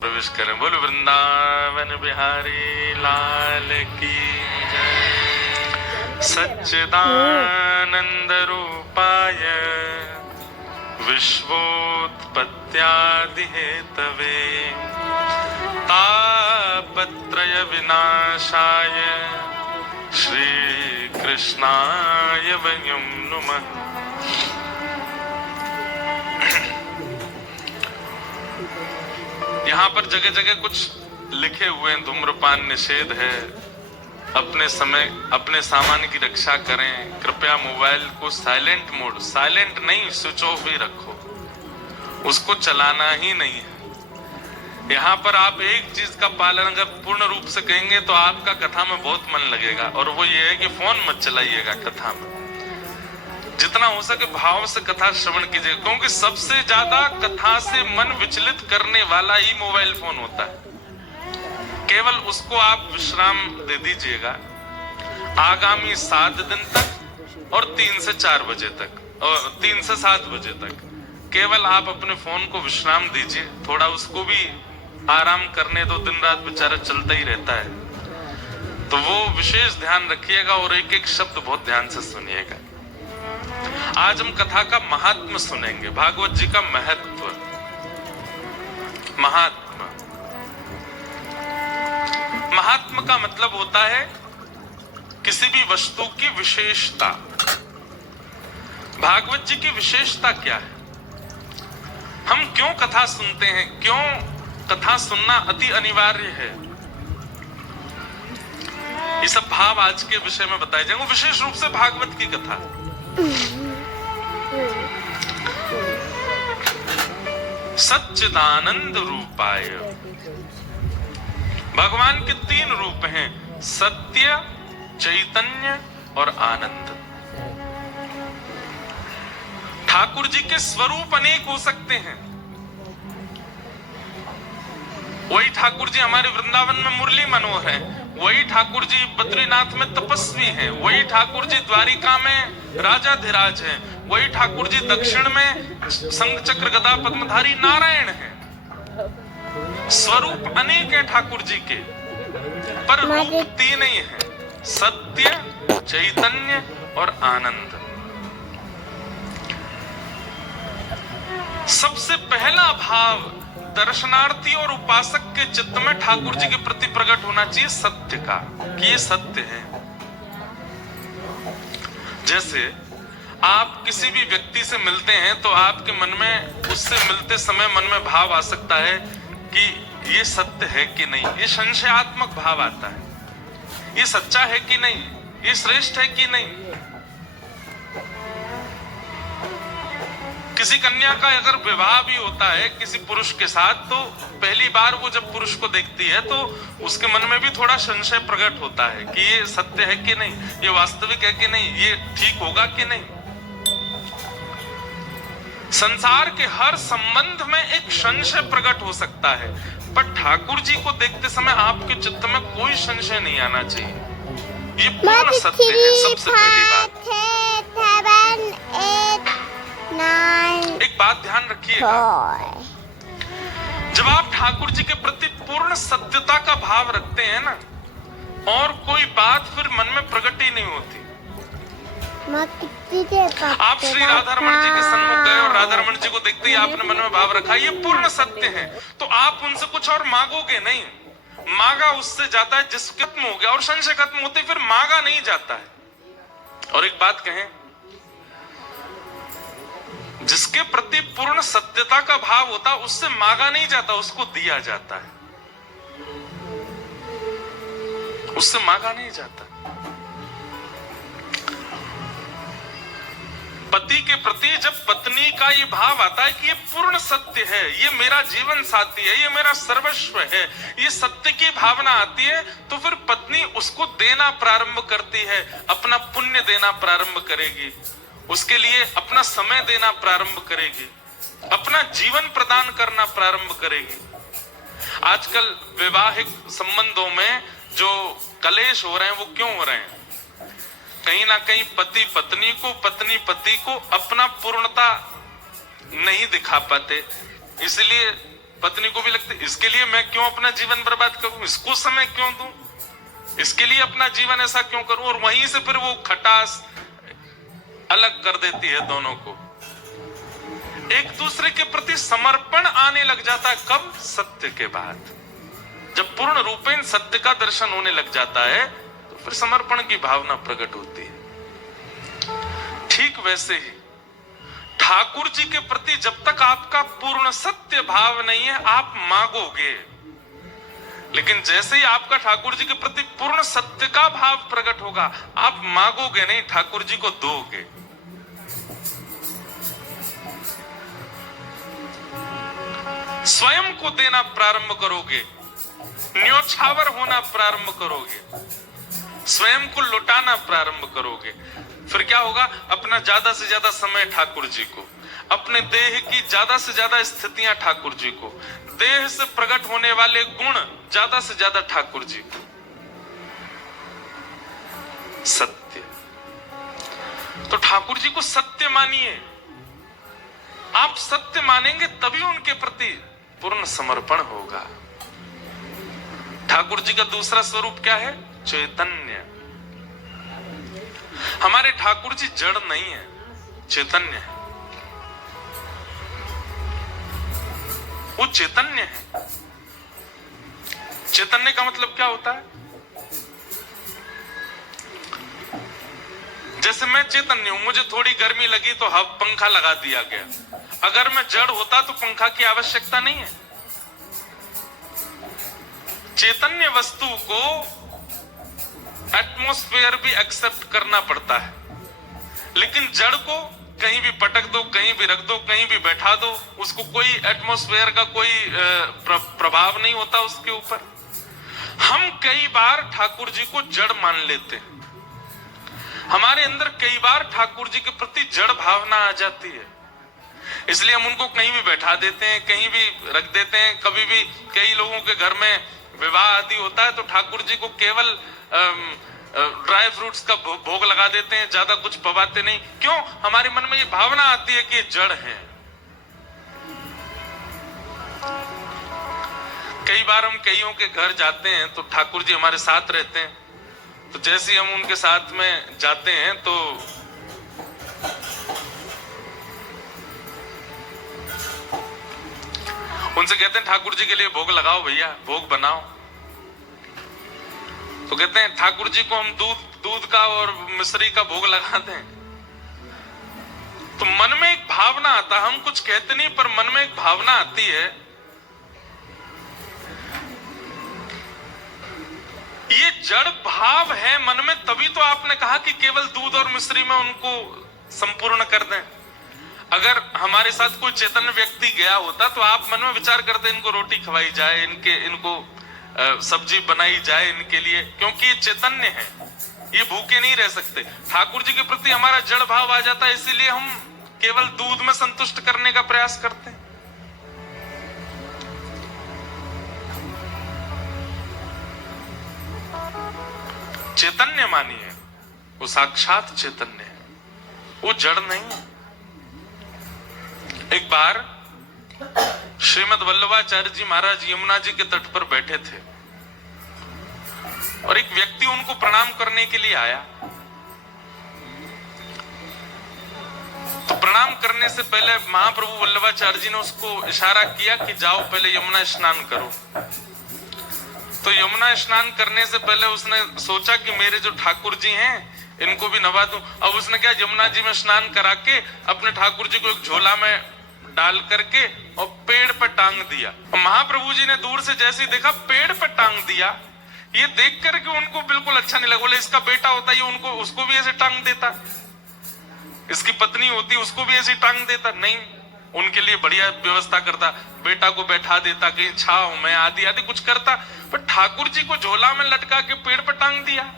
प्रवेश करें। बोलो वृंदावन बिहारी लाल की जय। सच्चिदानंद रूपाय विश्वोत्पत्त्यादि हेतवे तापत्रय विनाशाय श्री कृष्णाय वयं नुमः। यहाँ पर जगह जगह कुछ लिखे हुए हैं, धूम्रपान निषेध है, अपने सामान की रक्षा करें, कृपया मोबाइल को साइलेंट मोड, साइलेंट नहीं स्विच ऑफ ही रखो, उसको चलाना ही नहीं है। यहाँ पर आप एक चीज का पालन अगर पूर्ण रूप से कहेंगे तो आपका कथा में बहुत मन लगेगा, और वो ये है कि फोन मत चलाइएगा कथा में, जितना हो सके भाव से कथा श्रवण कीजिए, क्योंकि सबसे ज्यादा कथा से मन विचलित करने वाला ही मोबाइल फोन होता है। केवल उसको आप विश्राम दे दीजिएगा आगामी 7 दिन तक और 3 से 4 बजे तक और 3 से 7 बजे तक केवल आप अपने फोन को विश्राम दीजिए, थोड़ा उसको भी आराम करने दो, दिन रात बेचारा चलता ही रहता है। तो वो विशेष ध्यान रखिएगा और एक एक शब्द बहुत ध्यान से सुनिएगा। आज हम कथा का महात्म सुनेंगे, भागवत जी का महत्व। महात्म का मतलब होता है किसी भी वस्तु की विशेषता। भागवत जी की विशेषता क्या है? हम क्यों कथा सुनते हैं, क्यों कथा सुनना अति अनिवार्य है, ये सब भाव आज के विषय में बताए जाएंगे, विशेष रूप से भागवत की कथा। सच्चिदानंद रूपाय, भगवान के 3 रूप हैं, सत्य, चैतन्य और आनंद। ठाकुर जी के स्वरूप अनेक हो सकते हैं। वही ठाकुर जी हमारे वृंदावन में मुरली मनोहर हैं, वही ठाकुर जी बद्रीनाथ में तपस्वी हैं, वही ठाकुर जी द्वारिका में राजाधिराज हैं, वही ठाकुर जी दक्षिण में शंख चक्र गदा पद्मधारी नारायण हैं। स्वरूप अनेक है ठाकुर जी के, पर रूप 3 ही है, सत्य, चैतन्य और आनंद। सबसे पहला भाव दर्शनार्थी और उपासक के चित्त में ठाकुर जी के प्रति प्रकट होना चाहिए सत्य का, कि ये सत्य है। जैसे आप किसी भी व्यक्ति से मिलते हैं तो आपके मन में उससे मिलते समय मन में भाव आ सकता है कि ये सत्य है कि नहीं, ये संशयात्मक भाव आता है, ये सच्चा है कि नहीं, ये श्रेष्ठ है कि नहीं। किसी कन्या का अगर विवाह भी होता है किसी पुरुष के साथ, तो पहली बार वो जब पुरुष को देखती है तो उसके मन में भी थोड़ा संशय प्रकट होता है कि ये सत्य है कि नहीं, ये वास्तविक है कि नहीं, ये ठीक होगा कि नहीं। संसार के हर संबंध में एक संशय प्रकट हो सकता है, पर ठाकुर जी को देखते समय आपके चित्त में कोई संशय नहीं आना चाहिए, ये पूर्ण सत्य है। सबसे पहली बात, एक बात ध्यान रखिएगा, जब आप ठाकुर जी के प्रति पूर्ण सत्यता का भाव रखते हैं ना, और कोई बात फिर मन में प्रकट ही नहीं होती। आप श्री राधारमण जी के सन्मुख गए और राधारमण जी को देखते ही आपने मन में भाव रखा ये पूर्ण सत्य है, तो आप उनसे कुछ और मांगोगे नहीं, मांगा उससे जाता है जिसके खत्म हो गया, और संशय खत्म होते फिर मांगा नहीं जाता है। और एक बात कहें, जिसके प्रति पूर्ण सत्यता का भाव होता उससे मांगा नहीं जाता, उसको दिया जाता है, उससे मांगा नहीं जाता। पति के प्रति जब पत्नी का ये भाव आता है कि ये पूर्ण सत्य है, ये मेरा जीवन साथी है, ये मेरा सर्वस्व है, ये सत्य की भावना आती है, तो फिर पत्नी उसको देना प्रारंभ करती है, अपना पुण्य देना प्रारंभ करेगी, उसके लिए अपना समय देना प्रारंभ करेगी, अपना जीवन प्रदान करना प्रारंभ करेगी। आजकल वैवाहिक संबंधों में जो कलेश हो रहे हैं वो क्यों हो रहे हैं? कहीं ना कहीं पति पत्नी को, पत्नी पति को अपना पूर्णता नहीं दिखा पाते, इसलिए पत्नी को भी लगता है इसके लिए मैं क्यों अपना जीवन बर्बाद करूं, इसको समय क्यों दूं, इसके लिए अपना जीवन ऐसा क्यों करूं। और वहीं से फिर वो खटास अलग कर देती है दोनों को। एक दूसरे के प्रति समर्पण आने लग जाता है कब? सत्य के बाद। जब पूर्ण रूपेण सत्य का दर्शन होने लग जाता है तो फिर समर्पण की भावना प्रकट होती है। ठीक वैसे ही ठाकुर जी के प्रति जब तक आपका पूर्ण सत्य भाव नहीं है आप मांगोगे, लेकिन जैसे ही आपका ठाकुर जी के प्रति पूर्ण सत्य का भाव प्रकट होगा आप मांगोगे नहीं, ठाकुर जी को दोगे। स्वयं को देना प्रारंभ करोगे, न्योछावर होना प्रारंभ करोगे, स्वयं को लुटाना प्रारंभ करोगे। फिर क्या होगा? अपना ज्यादा से ज्यादा समय ठाकुर जी को, अपने देह की ज्यादा से ज्यादा स्थितियां ठाकुर जी को, देह से प्रकट होने वाले गुण ज्यादा से ज्यादा ठाकुर जी को। सत्य, तो ठाकुर जी को सत्य मानिए। आप सत्य मानेंगे तभी उनके प्रति पूर्ण समर्पण होगा। ठाकुर जी का दूसरा स्वरूप क्या है? चैतन्य। हमारे ठाकुर जी जड़ नहीं है, चैतन्य है। वो चैतन्य है। चैतन्य का मतलब क्या होता है? जैसे मैं चैतन्य हूं, मुझे थोड़ी गर्मी लगी तो पंखा लगा दिया गया। अगर मैं जड़ होता तो पंखा की आवश्यकता नहीं है। चैतन्य वस्तु को एटमॉस्फेयर भी एक्सेप्ट करना पड़ता है, लेकिन जड़ को कहीं भी पटक दो, कहीं भी रख दो, कहीं भी बैठा दो, उसको कोई एटमॉस्फेयर का कोई प्रभाव नहीं होता उसके ऊपर। हम कई बार ठाकुर जी को जड़ मान लेते हैं। हमारे अंदर कई बार ठाकुर जी के प्रति जड़ भावना आ जाती है, इसलिए हम उनको कहीं भी बैठा देते हैं, कहीं भी रख देते हैं। कभी भी कई लोगों के घर में विवाह आदि होता है तो ठाकुर जी को केवल ड्राई फ्रूट्स का भोग लगा देते हैं, ज्यादा कुछ पवाते नहीं। क्यों? हमारे मन में ये भावना आती है कि ये जड़ है। कई बार हम कईयों के घर जाते हैं तो ठाकुर जी हमारे साथ रहते हैं, तो जैसे ही हम उनके साथ में जाते हैं तो उनसे कहते हैं ठाकुर जी के लिए भोग लगाओ भैया, भोग बनाओ। तो कहते हैं ठाकुर जी को हम दूध का और मिश्री का भोग लगाते हैं। तो मन में एक भावना आता, हम कुछ कहते नहीं पर मन में एक भावना आती है, ये जड़ भाव है मन में। तभी तो आपने कहा कि केवल दूध और मिश्री में उनको संपूर्ण कर दें। अगर हमारे साथ कोई चैतन्य व्यक्ति गया होता तो आप मन में विचार करते इनको रोटी खवाई जाए, इनको सब्जी बनाई जाए इनके लिए, क्योंकि ये चैतन्य है, ये भूखे नहीं रह सकते। ठाकुर जी के प्रति हमारा जड़ भाव आ जाता है, इसीलिए हम केवल दूध में संतुष्ट करने का प्रयास करते हैं। चैतन्य मानिए, वो साक्षात चैतन्य है, वो जड़ नहीं है। एक बार श्रीमद वल्लभाचार्य जी महाराज यमुना जी के तट पर बैठे थे और एक व्यक्ति उनको प्रणाम करने के लिए आया। तो प्रणाम करने से पहले महाप्रभु वल्लभाचार्य जी ने उसको इशारा किया कि जाओ पहले यमुना स्नान करो। तो यमुना स्नान करने से पहले उसने सोचा कि मेरे जो ठाकुर जी हैं इनको भी नवा दूं। अब उसने क्या, यमुना जी में स्नान करा के अपने ठाकुर जी को एक झोला में डाल करके और पेड़ पर टांग दिया। महाप्रभु जी ने दूर से जैसे ही देखा पेड़ पर टांग दिया, ये देख करके उनको बिल्कुल अच्छा नहीं लगा। बोले इसका बेटा होता ये उनको उसको भी ऐसे टांग देता, इसकी पत्नी होती उसको भी ऐसे टांग देता। नहीं, उनके लिए बढ़िया व्यवस्था करता, बेटा को बैठा देता, कहीं छाव में आदि आदि कुछ करता। पर ठाकुर जी को झोला में लटका के पेड़ पर टांग दिया।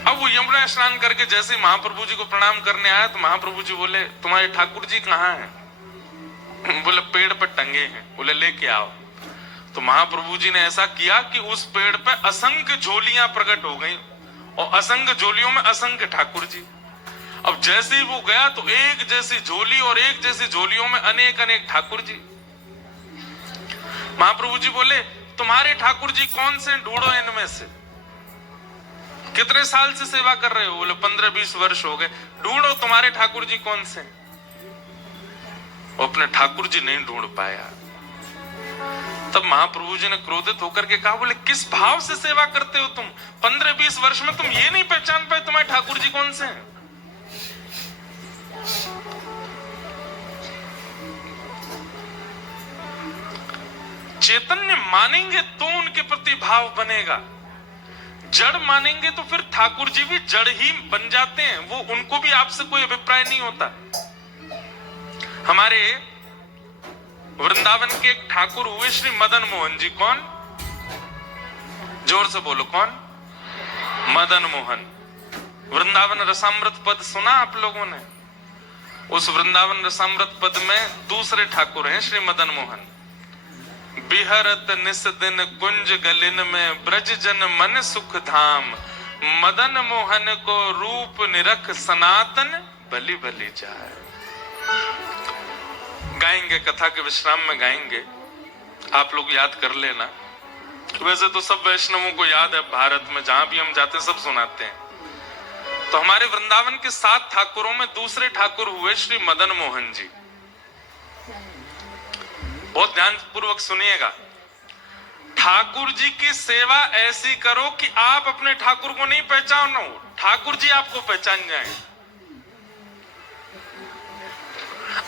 अब वो यमुना स्नान करके जैसे महाप्रभु जी को प्रणाम करने आया तो महाप्रभु जी बोले तुम्हारे ठाकुर जी कहाँ हैं? बोले पेड़ पर टंगे हैं। बोले लेके आओ। तो महाप्रभु जी ने ऐसा किया कि उस पेड़ पे असंख्य झोलियां प्रकट हो गई और असंख्य झोलियों में असंख्य ठाकुर जी। अब जैसे ही वो गया तो एक जैसी झोली और एक जैसी झोलियों में अनेक अनेक ठाकुर जी। महाप्रभु जी बोले तुम्हारे ठाकुर जी कौन से, ढूंढो इनमें से। कितने साल से सेवा कर रहे हो? बोले 15-20 वर्ष हो गए। ढूंढो तुम्हारे ठाकुर जी कौन से। वो अपने ठाकुर जी नहीं ढूंढ पाया। तब महाप्रभु जी ने क्रोधित होकर के कहा, बोले किस भाव से सेवा करते हो तुम? 15-20 वर्ष में तुम ये नहीं पहचान पाए तुम्हारे ठाकुर जी कौन से हैं? चैतन्य मानेंगे तो उनके प्रति भाव बनेगा, जड़ मानेंगे तो फिर ठाकुर जी भी जड़ ही बन जाते हैं। वो उनको भी आपसे कोई अभिप्राय नहीं होता। हमारे वृंदावन के एक ठाकुर हुए श्री मदन मोहन जी। कौन? जोर से बोलो, कौन? मदन मोहन। वृंदावन रसामृत पद सुना आप लोगों ने? उस वृंदावन रसामृत पद में दूसरे ठाकुर हैं श्री मदन मोहन। बिहरत निस दिन कुंज गलिन में ब्रज जन मन सुख धाम, मदन मोहन को रूप निरख सनातन बलि बलि जाए। गाएंगे, कथा के विश्राम में गाएंगे, आप लोग याद कर लेना। वैसे तो सब वैष्णवों को याद है, भारत में जहां भी हम जाते सब सुनाते हैं। तो हमारे वृंदावन के 7 ठाकुरों में दूसरे ठाकुर हुए श्री मदन मोहन जी। बहुत ध्यान पूर्वक सुनिएगा। ठाकुर जी की सेवा ऐसी करो कि आप अपने ठाकुर को नहीं पहचानो, ठाकुर जी आपको पहचान जाएं।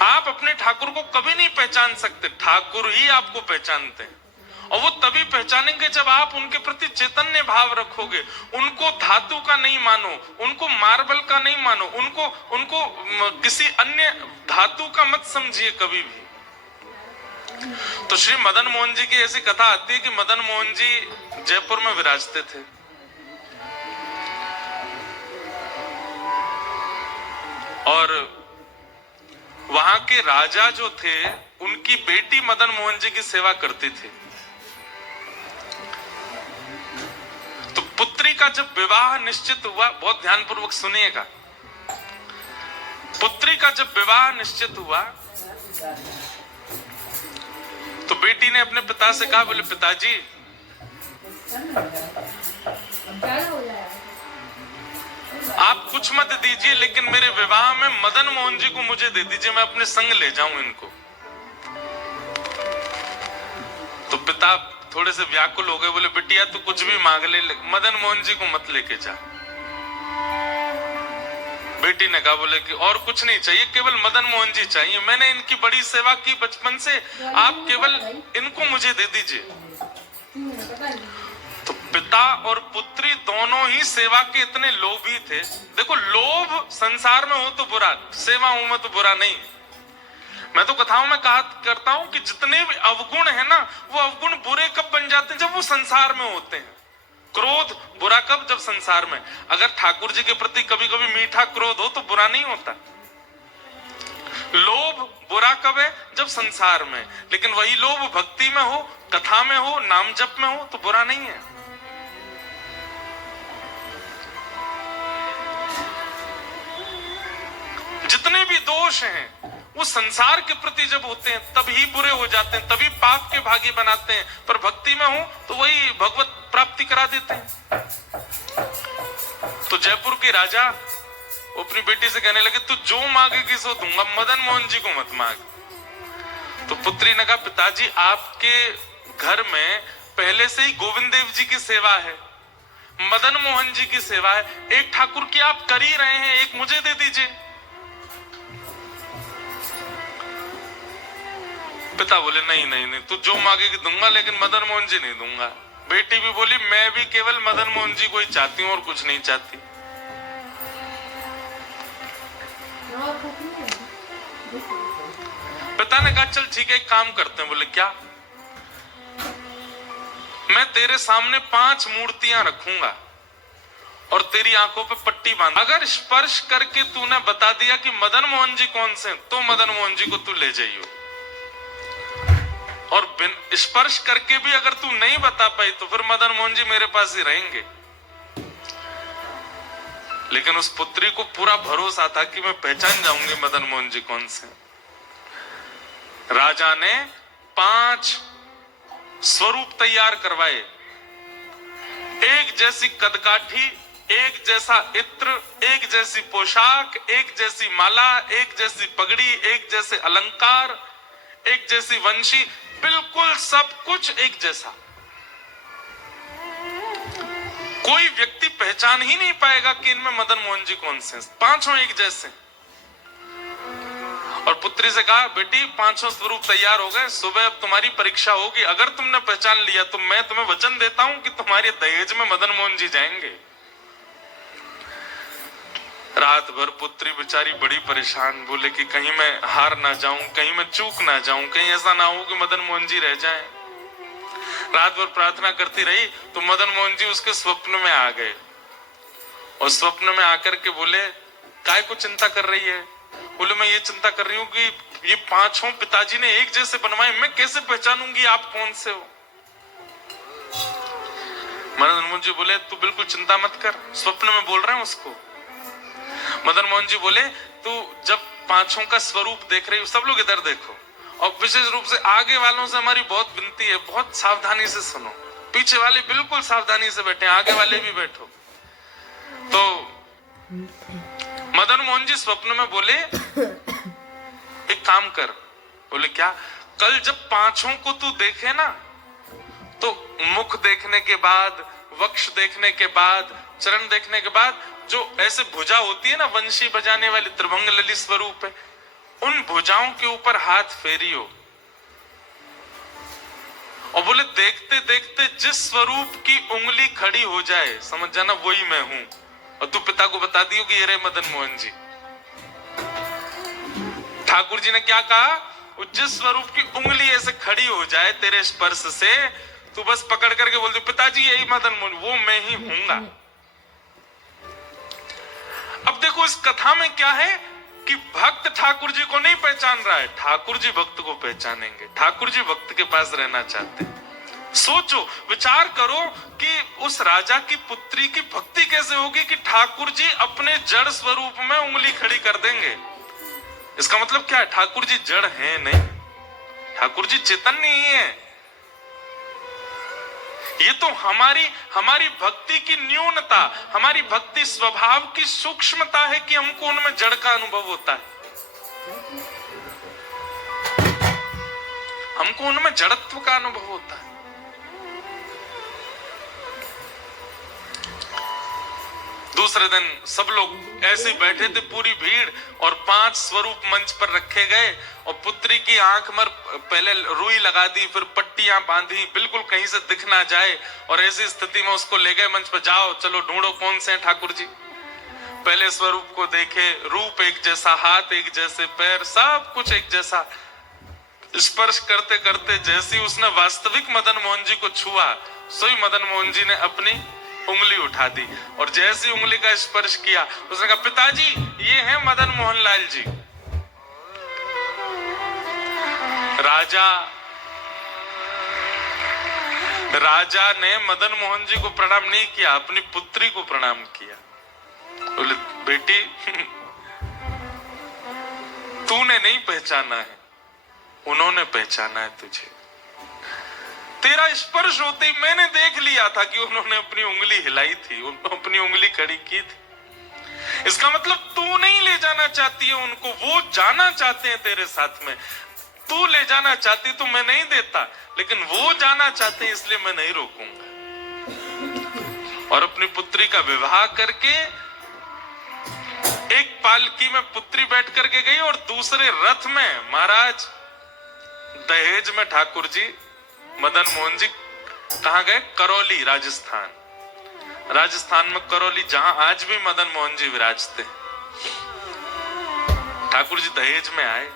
आप अपने ठाकुर को कभी नहीं पहचान सकते, ठाकुर ही आपको पहचानते हैं। और वो तभी पहचानेंगे जब आप उनके प्रति चैतन्य भाव रखोगे। उनको धातु का नहीं मानो, उनको मार्बल का नहीं मानो, उनको किसी अन्य धातु का मत समझिए कभी भी। तो श्री मदन मोहन जी की ऐसी कथा आती है कि मदन मोहन जी जयपुर में विराजते थे और वहां के राजा जो थे उनकी बेटी मदन मोहन जी की सेवा करती थी। तो पुत्री का जब विवाह निश्चित हुआ, बहुत ध्यानपूर्वक सुनिएगा, पुत्री का जब विवाह निश्चित हुआ तो बेटी ने अपने पिता से कहा, बोले पिताजी आप कुछ मत दीजिए, लेकिन मेरे विवाह में मदन मोहन जी को मुझे दे दीजिए, मैं अपने संग ले जाऊं इनको। तो पिता थोड़े से व्याकुल हो गए, बोले बिटिया तू कुछ भी मांग ले, मदन मोहन जी को मत लेके जा। बेटी ने कहा, बोले कि और कुछ नहीं चाहिए, केवल मदन मोहन जी चाहिए, मैंने इनकी बड़ी सेवा की बचपन से, आप केवल इनको मुझे दे दीजिए। तो पिता और पुत्री दोनों ही सेवा के इतने लोभी थे। देखो, लोभ संसार में हो तो बुरा, सेवाओं में तो बुरा नहीं। मैं तो कथाओं में कहा करता हूं कि जितने भी अवगुण है ना, वो अवगुण बुरे कब बन जाते हैं? जब वो संसार में होते हैं। क्रोध बुरा कब? जब संसार में। अगर ठाकुर जी के प्रति कभी कभी मीठा क्रोध हो तो बुरा नहीं होता। लोभ बुरा कब है? जब संसार में। लेकिन वही लोभ भक्ति में हो, कथा में हो, नाम जप में हो तो बुरा नहीं है। जितने भी दोष हैं वो संसार के प्रति जब होते हैं तभी बुरे हो जाते हैं, तभी पाप के भागी बनाते हैं। पर भक्ति में हो तो वही भगवत प्राप्ति करा देते हैं। तो जयपुर के राजा अपनी बेटी से कहने लगे, तू जो मांगेगी सो दूंगा, मदन मोहन जी को मत मांग। तो पुत्री ने कहा, पिताजी आपके घर में पहले से ही गोविंद देव जी की सेवा है, मदन मोहन जी की सेवा है, एक ठाकुर की आप कर ही रहे हैं, एक मुझे दे दीजिए। पिता बोले, नहीं नहीं नहीं, तू जो मांगेगी दूंगा, लेकिन मदन मोहन जी नहीं दूंगा। बेटी भी बोली, मैं भी केवल मदन मोहन जी को ही चाहती हूँ और कुछ नहीं चाहती। पिता ने कहा, चल ठीक है, एक काम करते हैं। बोले क्या? मैं तेरे सामने 5 मूर्तियां रखूंगा और तेरी आंखों पे पट्टी बांध, अगर स्पर्श करके तूने बता दिया कि मदन मोहन जी कौन से, तो मदन मोहन जी को तू ले जाइयो। और स्पर्श करके भी अगर तू नहीं बता पाई तो फिर मदन मोहन जी मेरे पास ही रहेंगे। लेकिन उस पुत्री को पूरा भरोसा था कि मैं पहचान जाऊंगी मदन मोहन जी कौन से। राजा ने 5 स्वरूप तैयार करवाए, एक जैसी कदकाठी, एक जैसा इत्र, एक जैसी पोशाक, एक जैसी माला, एक जैसी पगड़ी, एक जैसे अलंकार, एक जैसी वंशी, बिल्कुल सब कुछ एक जैसा। कोई व्यक्ति पहचान ही नहीं पाएगा कि इनमें मदन मोहन जी कौन से। 5 एक जैसे। और पुत्री से कहा, बेटी 5 स्वरूप तैयार हो गए, सुबह अब तुम्हारी परीक्षा होगी, अगर तुमने पहचान लिया तो मैं तुम्हें वचन देता हूं कि तुम्हारे दहेज में मदन मोहन जी जाएंगे। रात भर पुत्री बेचारी बड़ी परेशान, बोले कि कहीं मैं हार ना जाऊं, कहीं मैं चूक ना जाऊं, कहीं ऐसा ना हो कि मदन मोहन जी रह जाएं। रात भर प्रार्थना करती रही तो मदन मोहन जी उसके स्वप्न में आ गए और स्वप्न में आकर के बोले, काय को चिंता कर रही है? बोले, मैं ये चिंता कर रही हूँ कि ये 5 पिताजी ने एक जैसे बनवाए, मैं कैसे पहचानूंगी आप कौन से हो? मदन मोहन जी बोले, तू बिल्कुल चिंता मत कर, स्वप्न में बोल रहे हैं उसको। मदन मोहन जी बोले, तू जब 5 का स्वरूप देख रही हो, सब लोग इधर देखो, और विशेष रूप से आगे वालों से हमारी बहुत विनती है, बहुत सावधानी से सुनो। पीछे वाले बिल्कुल सावधानी से बैठे, आगे वाले भी बैठो। तो मदन मोहन जी स्वप्न में बोले, एक काम कर। बोले, क्या? कल जब 5 को तू देखे ना, तो मुख देखने के बाद, वक्ष देखने के बाद, चरण देखने के बाद, जो ऐसे भुजा होती है ना वंशी बजाने वाली, त्रिभंग ललित स्वरूप है, उन भुजाओं के ऊपर हाथ फेरियो। और बोले, देखते देखते जिस स्वरूप की उंगली खड़ी हो जाए, समझ जाना वही मैं हूं। और तू पिता को बता दियो कि ये रहे मदन मोहन जी। ठाकुर जी ने क्या कहा? जिस स्वरूप की उंगली ऐसे खड़ी हो जाए तेरे स्पर्श से, तू बस पकड़ करके बोल दो, पिताजी यही मदन मोहन, वो मैं ही हूंगा। अब देखो इस कथा में क्या है कि भक्त ठाकुर जी को नहीं पहचान रहा है, ठाकुर जी भक्त को पहचानेंगे। ठाकुर जी भक्त के पास रहना चाहते हैं। सोचो, विचार करो कि उस राजा की पुत्री की भक्ति कैसे होगी कि ठाकुर जी अपने जड़ स्वरूप में उंगली खड़ी कर देंगे। इसका मतलब क्या है? ठाकुर जी जड़ हैं नहीं, ठाकुर जी चेतन नहीं है। ये तो हमारी भक्ति की न्यूनता, हमारी भक्ति स्वभाव की सूक्ष्मता है कि हमको उनमें जड़ का अनुभव होता है, हमको उनमें जड़त्व का अनुभव होता है। दूसरे दिन सब लोग ऐसे ही बैठे थे, पूरी भीड़, और 5 स्वरूप मंच पर रखे गए और पुत्री की आंख में पहले रुई लगा दी, फिर पट्टियां बांधी, बिल्कुल कहीं से दिख ना जाए। और ऐसी स्थिति में उसको ले गए मंच पर, जाओ चलो ढूंढो कौन से हैं ठाकुर जी। पहले स्वरूप को देखे, रूप एक जैसा, हाथ एक जैसे, पैर सब कुछ एक जैसा। स्पर्श करते करते जैसे उसने वास्तविक मदन मोहन जी को छुआ, सोई मदन मोहन जी ने अपनी उंगली उठा दी और जैसी उंगली का स्पर्श किया, उसने कहा, पिताजी ये हैं मदन मोहन लाल जी। राजा ने मदन मोहन जी को प्रणाम नहीं किया, अपनी पुत्री को प्रणाम किया। बोले, बेटी तूने नहीं पहचाना है, उन्होंने पहचाना है तुझे। तेरा स्पर्श होते ही मैंने देख लिया था कि उन्होंने अपनी उंगली हिलाई थी, अपनी उंगली खड़ी की थी। इसका मतलब तू नहीं ले जाना चाहती है उनको, वो जाना चाहते हैं तेरे साथ में। तू ले जाना चाहती तो मैं नहीं देता, लेकिन वो जाना चाहते हैं इसलिए मैं नहीं रोकूंगा। और अपनी पुत्री का विवाह करके एक पालकी में पुत्री बैठ करके गई और दूसरे रथ में महाराज दहेज में ठाकुर जी मदन मोहन जी कहां गए? करौली, राजस्थान। राजस्थान में करौली, जहां आज भी मदन मोहन जी विराजते। ठाकुर जी दहेज में आए।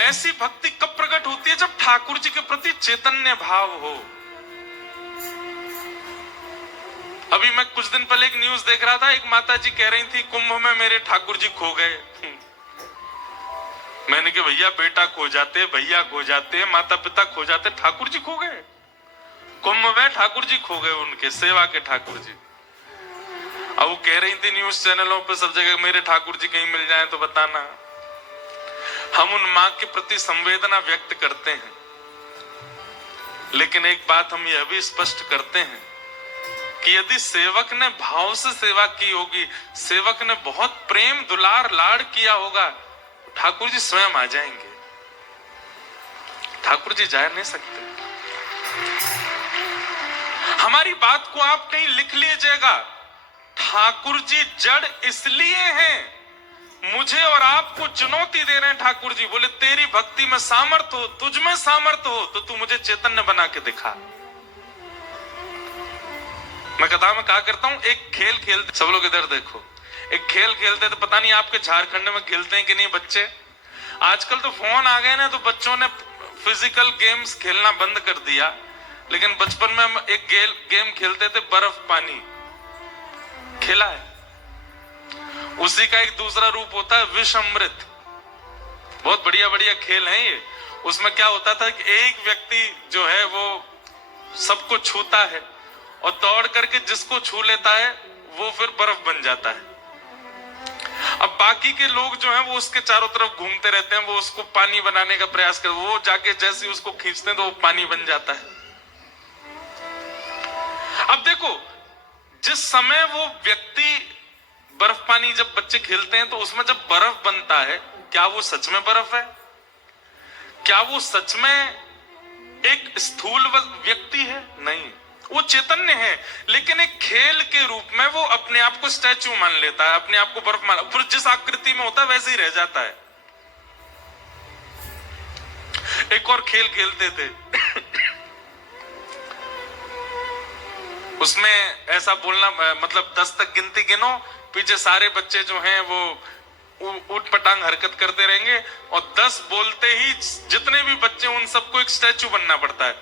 ऐसी भक्ति कब प्रकट होती है? जब ठाकुर जी के प्रति चैतन्य भाव हो। अभी मैं कुछ दिन पहले एक न्यूज देख रहा था, एक माता जी कह रही थी, कुंभ में मेरे ठाकुर जी खो गए। मैंने कहा, भैया बेटा खो जाते, भैया खो जाते, माता पिता खो जाते, ठाकुर जी खो गए? कुंभ में ठाकुर जी खो गए, उनके सेवा के ठाकुर जी। अब वो कह रही थी न्यूज चैनलों पे सब जगह मेरे ठाकुर जी कहीं मिल जाए तो बताना। हम उन मां के प्रति संवेदना व्यक्त करते हैं, लेकिन एक बात हम यह भी स्पष्ट करते हैं कि यदि सेवक ने भाव से सेवा की होगी, सेवक ने बहुत प्रेम दुलार लाड़ किया होगा, ठाकुर जी स्वयं आ जाएंगे। ठाकुर जी जा नहीं सकते। हमारी बात को आप कहीं लिख लीजिएगा, ठाकुर जी जड़ इसलिए हैं, मुझे और आपको चुनौती दे रहे हैं। ठाकुर जी बोले तेरी भक्ति में सामर्थ्य हो, तुझ में सामर्थ्य हो तो तू मुझे चैतन्य बना के दिखा। मैं कथा में कहा करता हूं, एक खेल खेलते, सब लोग इधर देखो, एक खेल खेलते तो पता नहीं आपके झारखंड में खेलते हैं कि नहीं बच्चे। आजकल तो फोन आ गए ना, तो बच्चों ने फिजिकल गेम्स खेलना बंद कर दिया, लेकिन बचपन में हम एक गेम खेलते थे, बर्फ पानी खेला है। उसी का एक दूसरा रूप होता है विष अमृत। बहुत बढ़िया बढ़िया खेल है ये। उसमें क्या होता था कि एक व्यक्ति जो है वो सबको छूता है और दौड़ करके जिसको छू लेता है वो फिर बर्फ बन जाता है। अब बाकी के लोग जो हैं वो उसके चारों तरफ घूमते रहते हैं, वो उसको पानी बनाने का प्रयास करते, वो जाके जैसे उसको खींचते हैं तो वो पानी बन जाता है। अब देखो, जिस समय वो व्यक्ति बर्फ पानी जब बच्चे खेलते हैं तो उसमें जब बर्फ बनता है, क्या वो सच में बर्फ है? क्या वो सच में एक स्थूल व्यक्ति है? नहीं, वो चैतन्य है, लेकिन एक खेल के रूप में वो अपने आप को स्टैचू मान लेता है, अपने आप को बर्फ मान, फिर जिस आकृति में होता है वैसे ही रह जाता है। एक और खेल खेलते थे उसमें ऐसा बोलना, मतलब 10 तक गिनती गिनो, पीछे सारे बच्चे जो हैं वो ऊट पटांग हरकत करते रहेंगे और 10 बोलते ही जितने भी बच्चे उन सबको एक स्टैचू बनना पड़ता है।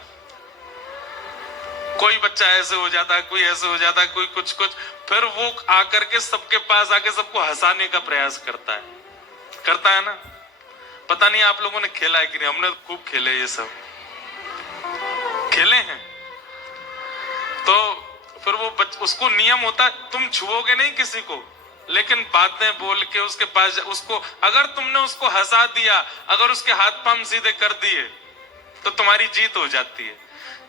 कोई बच्चा ऐसे हो जाता है, कोई ऐसे हो जाता है, कोई कुछ कुछ, फिर वो आकर के सबके पास आके सबको हंसाने का प्रयास करता है ना। पता नहीं आप लोगों ने खेला है कि नहीं, हमने खूब खेले, ये सब खेले हैं। तो फिर वो उसको नियम होता है, तुम छुओगे नहीं किसी को, लेकिन बातें बोल के उसके पास उसको, अगर तुमने उसको हंसा दिया, अगर उसके हाथ पांव सीधे कर दिए तो तुम्हारी जीत हो जाती है।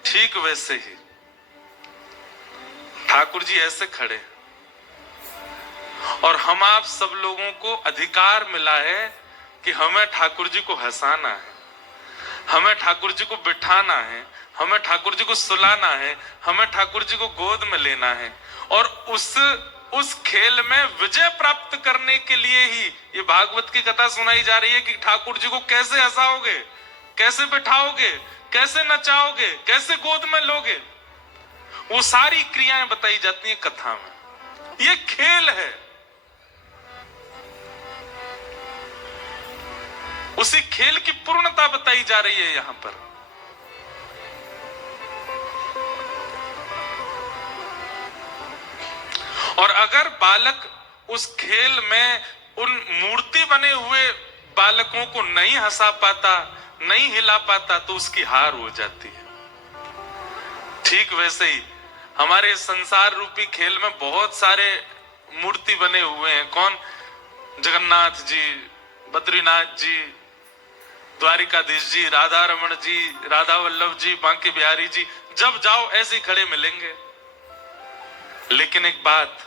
ठीक वैसे ही ठाकुर जी ऐसे खड़े और हम आप सब लोगों को अधिकार मिला है कि हमें ठाकुर जी को हंसाना है, हमें ठाकुर जी को बिठाना है, हमें ठाकुर जी को सुलाना है, हमें ठाकुर जी को गोद में लेना है। और उस खेल में विजय प्राप्त करने के लिए ही ये भागवत की कथा सुनाई जा रही है कि ठाकुर जी को कैसे हंसाओगे, कैसे बिठाओगे, कैसे नचाओगे, कैसे गोद में लोगे, वो सारी क्रियाएं बताई जाती हैं कथा में। ये खेल है, उसी खेल की पूर्णता बताई जा रही है यहां पर। और अगर बालक उस खेल में उन मूर्ति बने हुए बालकों को नहीं हंसा पाता, नहीं हिला पाता, तो उसकी हार हो जाती है। ठीक वैसे ही हमारे संसार रूपी खेल में बहुत सारे मूर्ति बने हुए हैं। कौन? जगन्नाथ जी, बद्रीनाथ जी, द्वारिकाधीश जी, राधा रमण जी, राधा वल्लभ जी, बांके बिहारी जी, जब जाओ ऐसे खड़े मिलेंगे। लेकिन एक बात,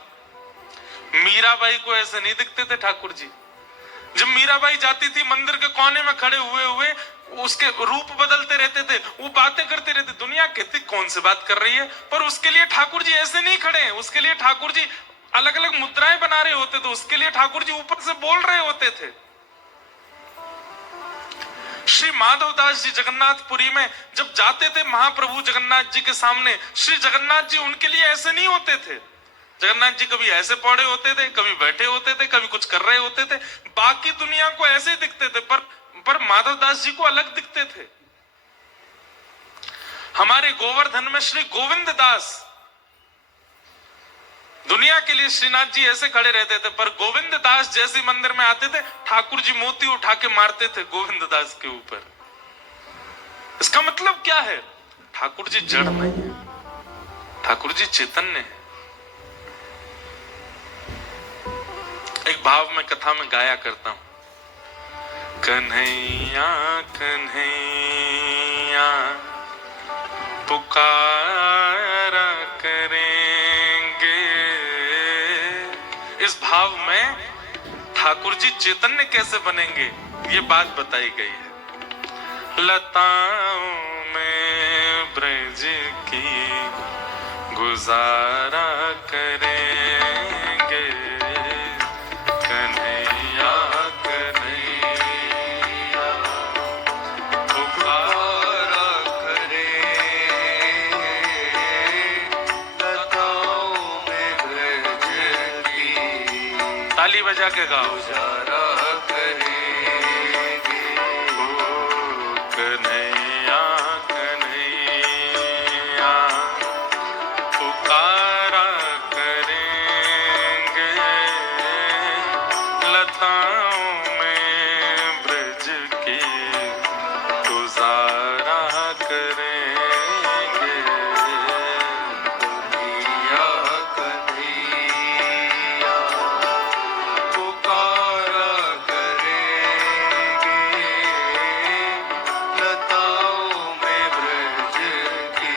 मीराबाई को ऐसे नहीं दिखते थे ठाकुर जी। जब मीराबाई जाती थी मंदिर के कोने में खड़े हुए हुए, उसके रूप बदलते रहते थे, वो बातें करते रहते, दुनिया कहती कौन सी बात कर रही है, पर उसके लिए ठाकुर जी ऐसे नहीं खड़े हैं। उसके लिए ठाकुर जी अलग अलग मुद्राएं बना रहे होते थे, उसके लिए ठाकुर जी ऊपर से बोल रहे होते थे। श्री माधवदास जी जगन्नाथपुरी में जब जाते थे महाप्रभु जगन्नाथ जी के सामने, श्री जगन्नाथ जी उनके लिए ऐसे नहीं होते थे। जगन्नाथ जी कभी ऐसे पड़े होते थे, कभी बैठे होते थे, कभी कुछ कर रहे होते थे। बाकी दुनिया को ऐसे दिखते थे, पर माधवदास जी को अलग दिखते थे। हमारे गोवर्धन में श्री गोविंद दास, दुनिया के लिए श्रीनाथ जी ऐसे खड़े रहते थे, पर गोविंद दास जैसे मंदिर में आते थे, ठाकुर जी मोती उठा के मारते थे गोविंद दास के ऊपर। इसका मतलब क्या है? ठाकुर जी जड़ नहीं है, ठाकुर जी चैतन्य है। एक भाव में कथा में गाया करता हूं। कन्हैया कन्हैया पुकारा करेंगे। इस भाव में ठाकुर जी चैतन्य कैसे बनेंगे ये बात बताई गई है। लताओं में ब्रज की गुजारा करेंगे। कन्हैया कन्हैया पुकारा करेंगे। लताओं में ब्रज की ताली बजा के गाओ। गुजारा करेंगे। ओ कन्हैया कन्हैया पुकारा करेंगे। लताओं में ब्रज की गुजारा करेंगे। कन्हैया कन्हैया पुकारा करेंगे। लताओं में ब्रज की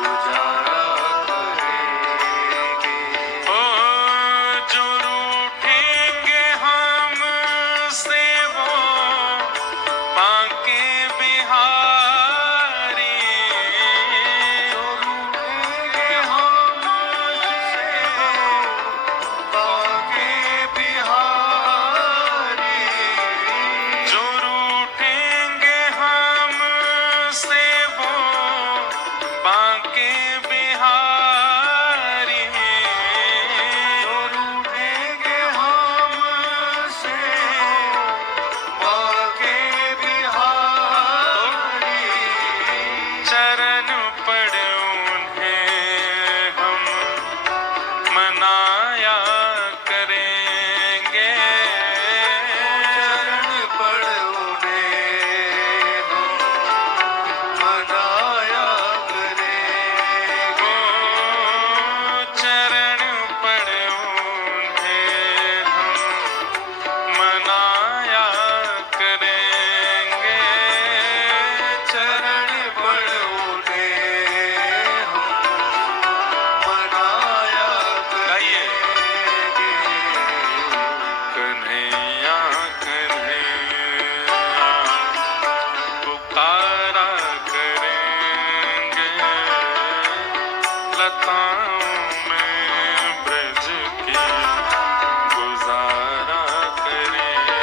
गुजारा करेंगे। ओ जो रूठेंगे हमसे वो बांके बिहारी। जो रूठेंगे हमसे बांके बिहारी। जो रूठेंगे हमसे वो बांके बिहारी। जो रूठेंगे हमसे बांके बिहारी। चरण पड़े उन्हें हम मनाया करेंगे। चरण पड़े उन्हें हम मनाया करेंगे। चरण पड़े उन्हें हम मनाया करेंगे। चरण पड़े उन्हें हम मनाया करेंगे। कन्हैया कन्हैया पुकारा करेंगे। लताओं में ब्रज की गुजारा करेंगे।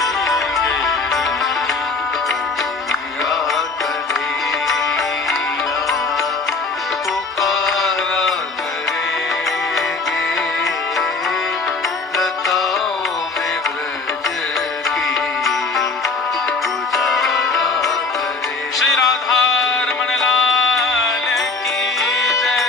कन्हैया कन्हैया पुकारा करेंगे। लताओं में ब्रज की गुजारा करेंगे। श्री राधा रमण लाल की जय।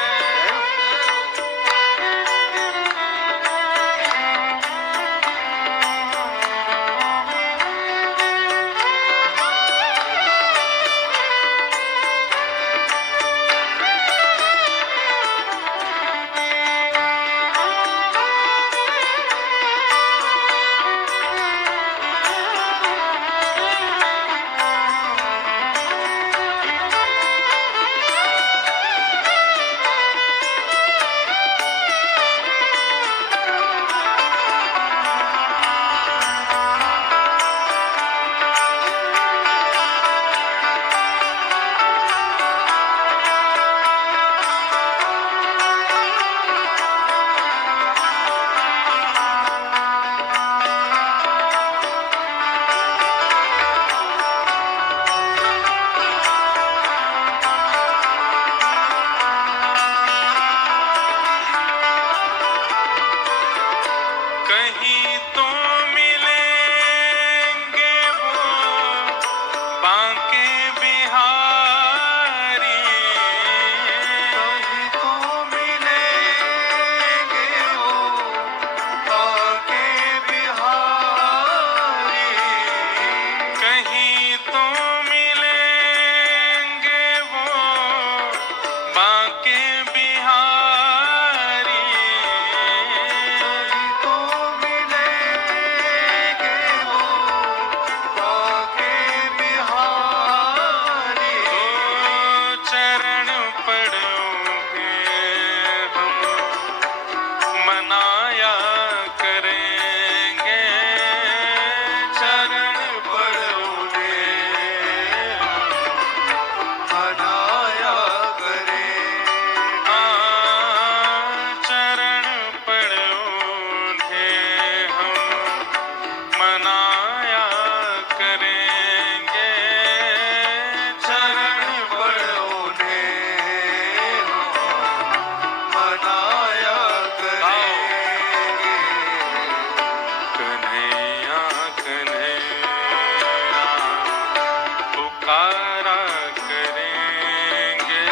पुकारा करेंगे,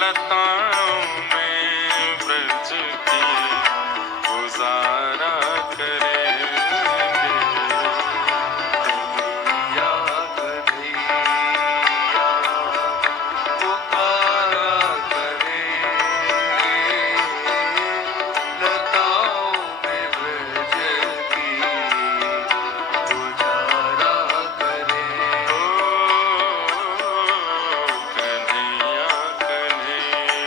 लताओं में ब्रज की गुजारा करेंगे। कन्हैया कन्हैया पुकारा करेंगे, लताओं में ब्रज की गुजारा करेंगे। कन्हैया कन्हैया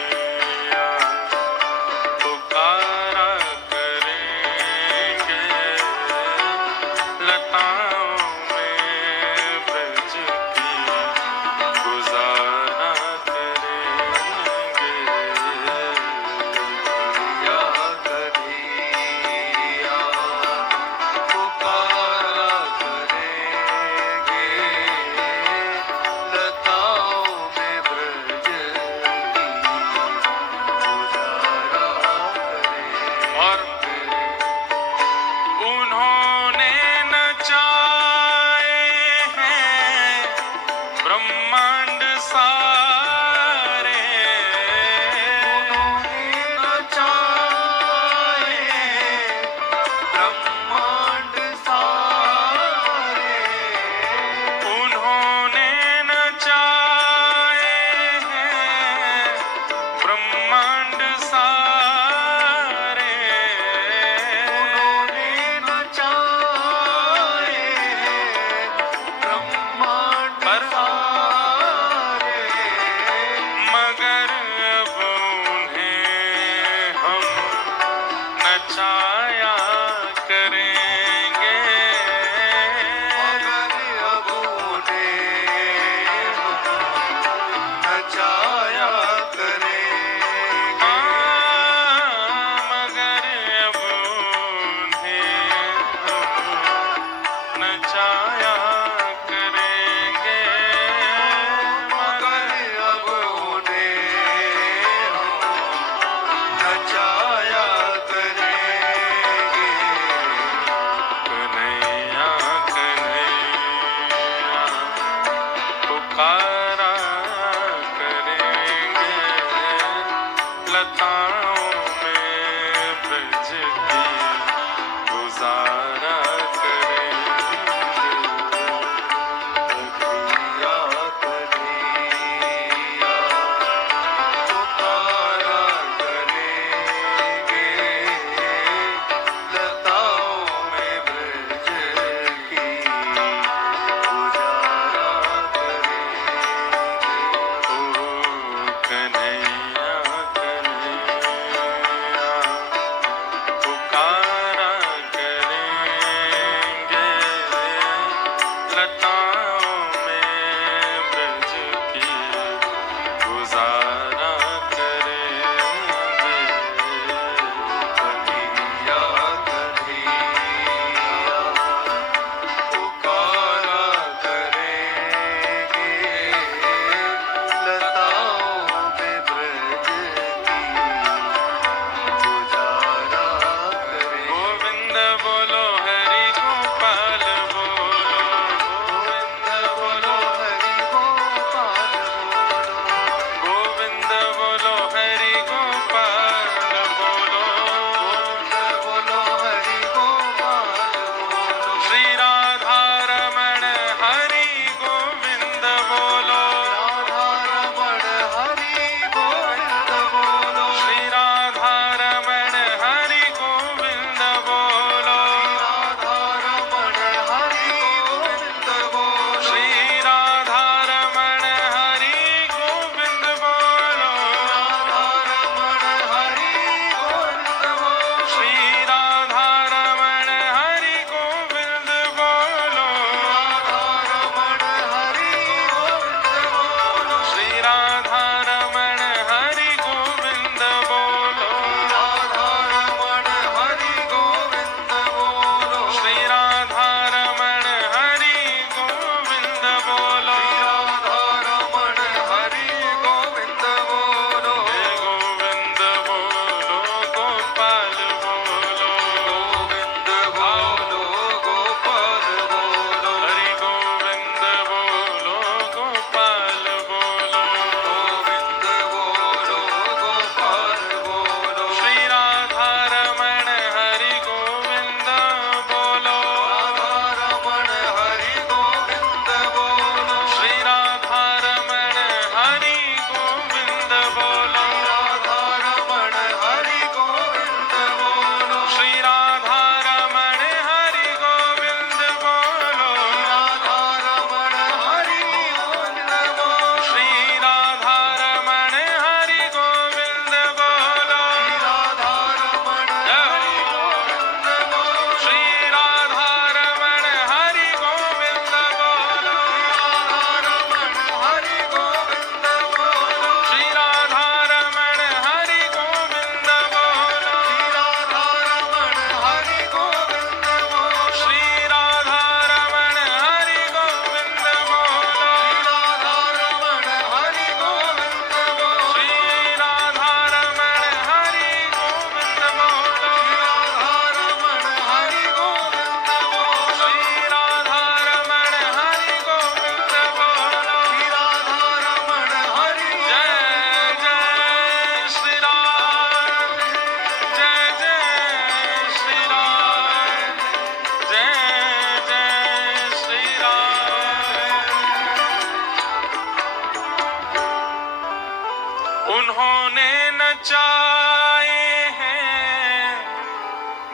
नचाए हैं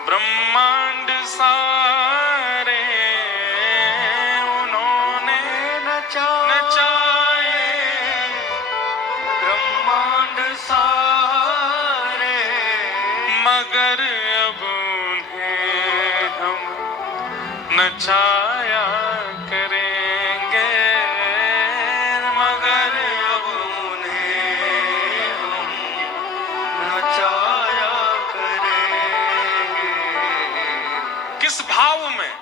ब्रह्मांड सारे, उन्होंने नचाए ब्रह्मांड सारे, मगर अब उन्हें हम नचाया करेंगे, मगर अब उन्हें हम नचाया करेंगे। किस भाव में?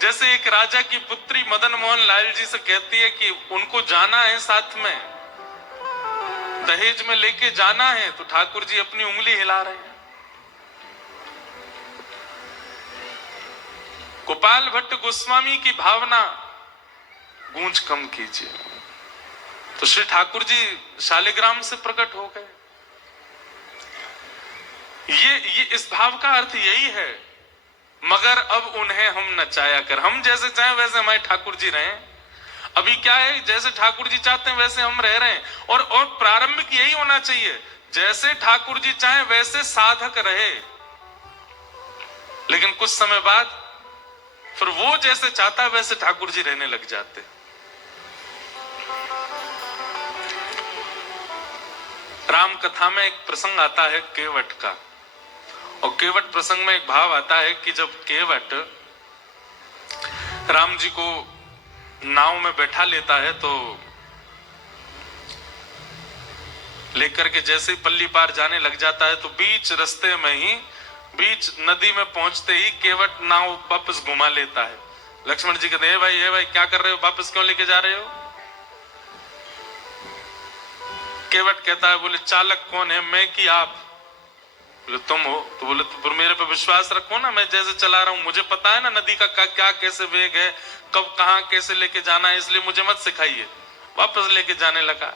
जैसे एक राजा की पुत्री मदन मोहन लाल जी से कहती है कि उनको जाना है साथ में, दहेज में लेके जाना है, तो ठाकुर जी अपनी उंगली हिला रहे हैं। गोपाल भट्ट गोस्वामी की भावना गूंज कम कीजिए, तो श्री ठाकुर जी शालिग्राम से प्रकट हो गए। ये इस भाव का अर्थ यही है, मगर अब उन्हें हम नचाया कर। हम जैसे चाहें वैसे हमारे ठाकुर जी रहें। अभी क्या है, जैसे ठाकुर जी चाहते हैं वैसे हम रह रहे हैं, और प्रारंभिक यही होना चाहिए, जैसे ठाकुर जी चाहें वैसे साधक रहे। लेकिन कुछ समय बाद फिर वो जैसे चाहता है वैसे ठाकुर जी रहने लग जाते। राम कथा में एक प्रसंग आता है केवट का, और केवट प्रसंग में एक भाव आता है कि जब केवट राम जी को नाव में बैठा लेता है, तो लेकर के जैसे ही पल्ली पार जाने लग जाता है, तो बीच रास्ते में ही, बीच नदी में पहुंचते ही केवट नाव वापस घुमा लेता है। लक्ष्मण जी कहते हैं, हे भाई क्या कर रहे हो, वापस क्यों लेके जा रहे हो? केवट कहता है, बोले चालक कौन है, मैं कि आप? बोले तुम हो। तो बोले तो फिर मेरे पे विश्वास रखो ना, मैं जैसे चला रहा हूं, मुझे पता है ना नदी का क्या कैसे वेग है, कब कहां कैसे लेके जाना है, इसलिए मुझे मत सिखाइए। वापस लेके जाने लगा,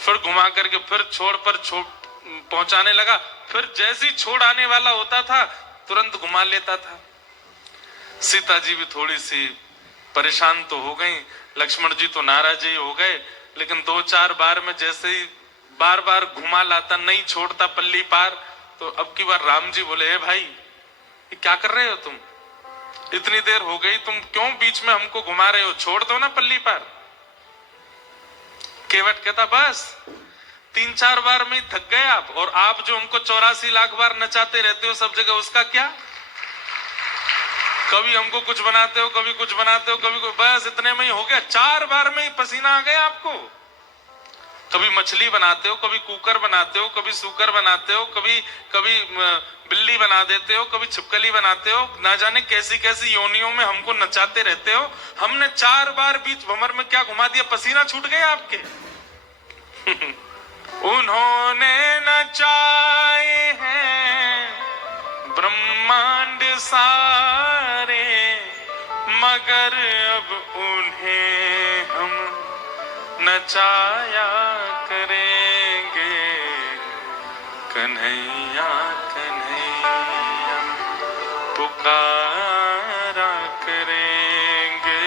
फिर घुमा करके फिर छोड़ पहुंचाने लगा, फिर जैसे ही छोड़ आने वाला होता था तुरंत घुमा लेता था। सीता जी भी थोड़ी सी परेशान तो हो गई, लक्ष्मण जी तो नाराज ही हो गए, लेकिन 2-4 बार में जैसे ही बार बार घुमा लाता, नहीं छोड़ता पल्ली पार, तो अब की बार राम जी बोले, भाई ये क्या कर रहे हो तुम, इतनी देर हो गई, तुम क्यों बीच में हमको घुमा रहे हो, छोड़ दो ना पल्ली पार। केवट कहता, बस 3-4 बार में थक गए आप, और आप जो हमको 84 लाख बार नचाते रहते हो सब जगह, उसका क्या? कभी हमको कुछ बनाते हो, कभी कुछ बनाते हो, बस इतने में ही हो गया, 4 बार में ही पसीना आ गया आपको। कभी मछली बनाते हो, कभी कुकर बनाते हो, कभी सूकर बनाते हो, कभी बिल्ली बना देते हो, कभी छिपकली बनाते हो, ना जाने कैसी कैसी योनियों में हमको नचाते रहते हो। हमने 4 बार बीच भंवर में क्या घुमा दिया, पसीना छूट गया आपके। उन्होंने नचाए हैं ब्रह्मांड सारे, मगर अब उन्हें हम नचाया करेंगे, कन्हैया कन्हैया पुकारा करेंगे,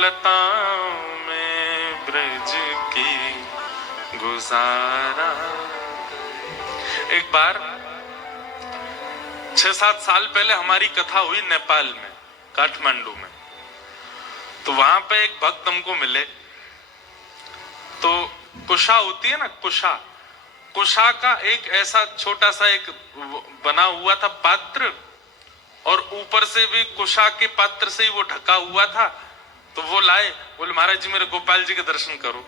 लताओं में ब्रज की गुजारा। एक बार 6-7 साल पहले हमारी कथा हुई नेपाल में, काठमांडू में। तो वहां पे एक भक्त हमको मिले, तो कुशा होती है ना, कुशा का एक ऐसा छोटा सा एक बना हुआ था पात्र, और ऊपर से भी कुशा के पात्र से ही वो ढका हुआ था। तो वो लाए, बोले महाराज जी मेरे गोपाल जी के दर्शन करो।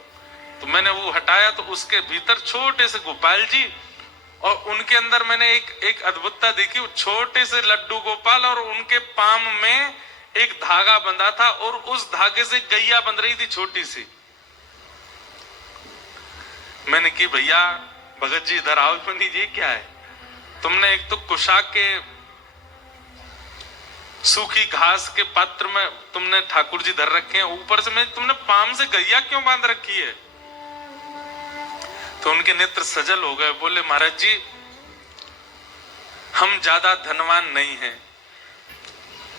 तो मैंने वो हटाया, तो उसके भीतर छोटे से गोपाल जी, और उनके अंदर मैंने एक अद्भुतता देखी, छोटे से लड्डू गोपाल, और उनके पाम में एक धागा बंधा था, और उस धागे से गैया बंध रही थी छोटी सी। मैंने की भैया भगत जी इधर आओ, ये क्या है? तुमने एक तो कुशा के सूखी घास के पात्र में तुमने ठाकुर जी धर रखे हैं, ऊपर से मैं तुमने पाम से गैया क्यों बांध रखी है? तो उनके नेत्र सजल हो गए, बोले महाराज जी हम ज्यादा धनवान नहीं हैं,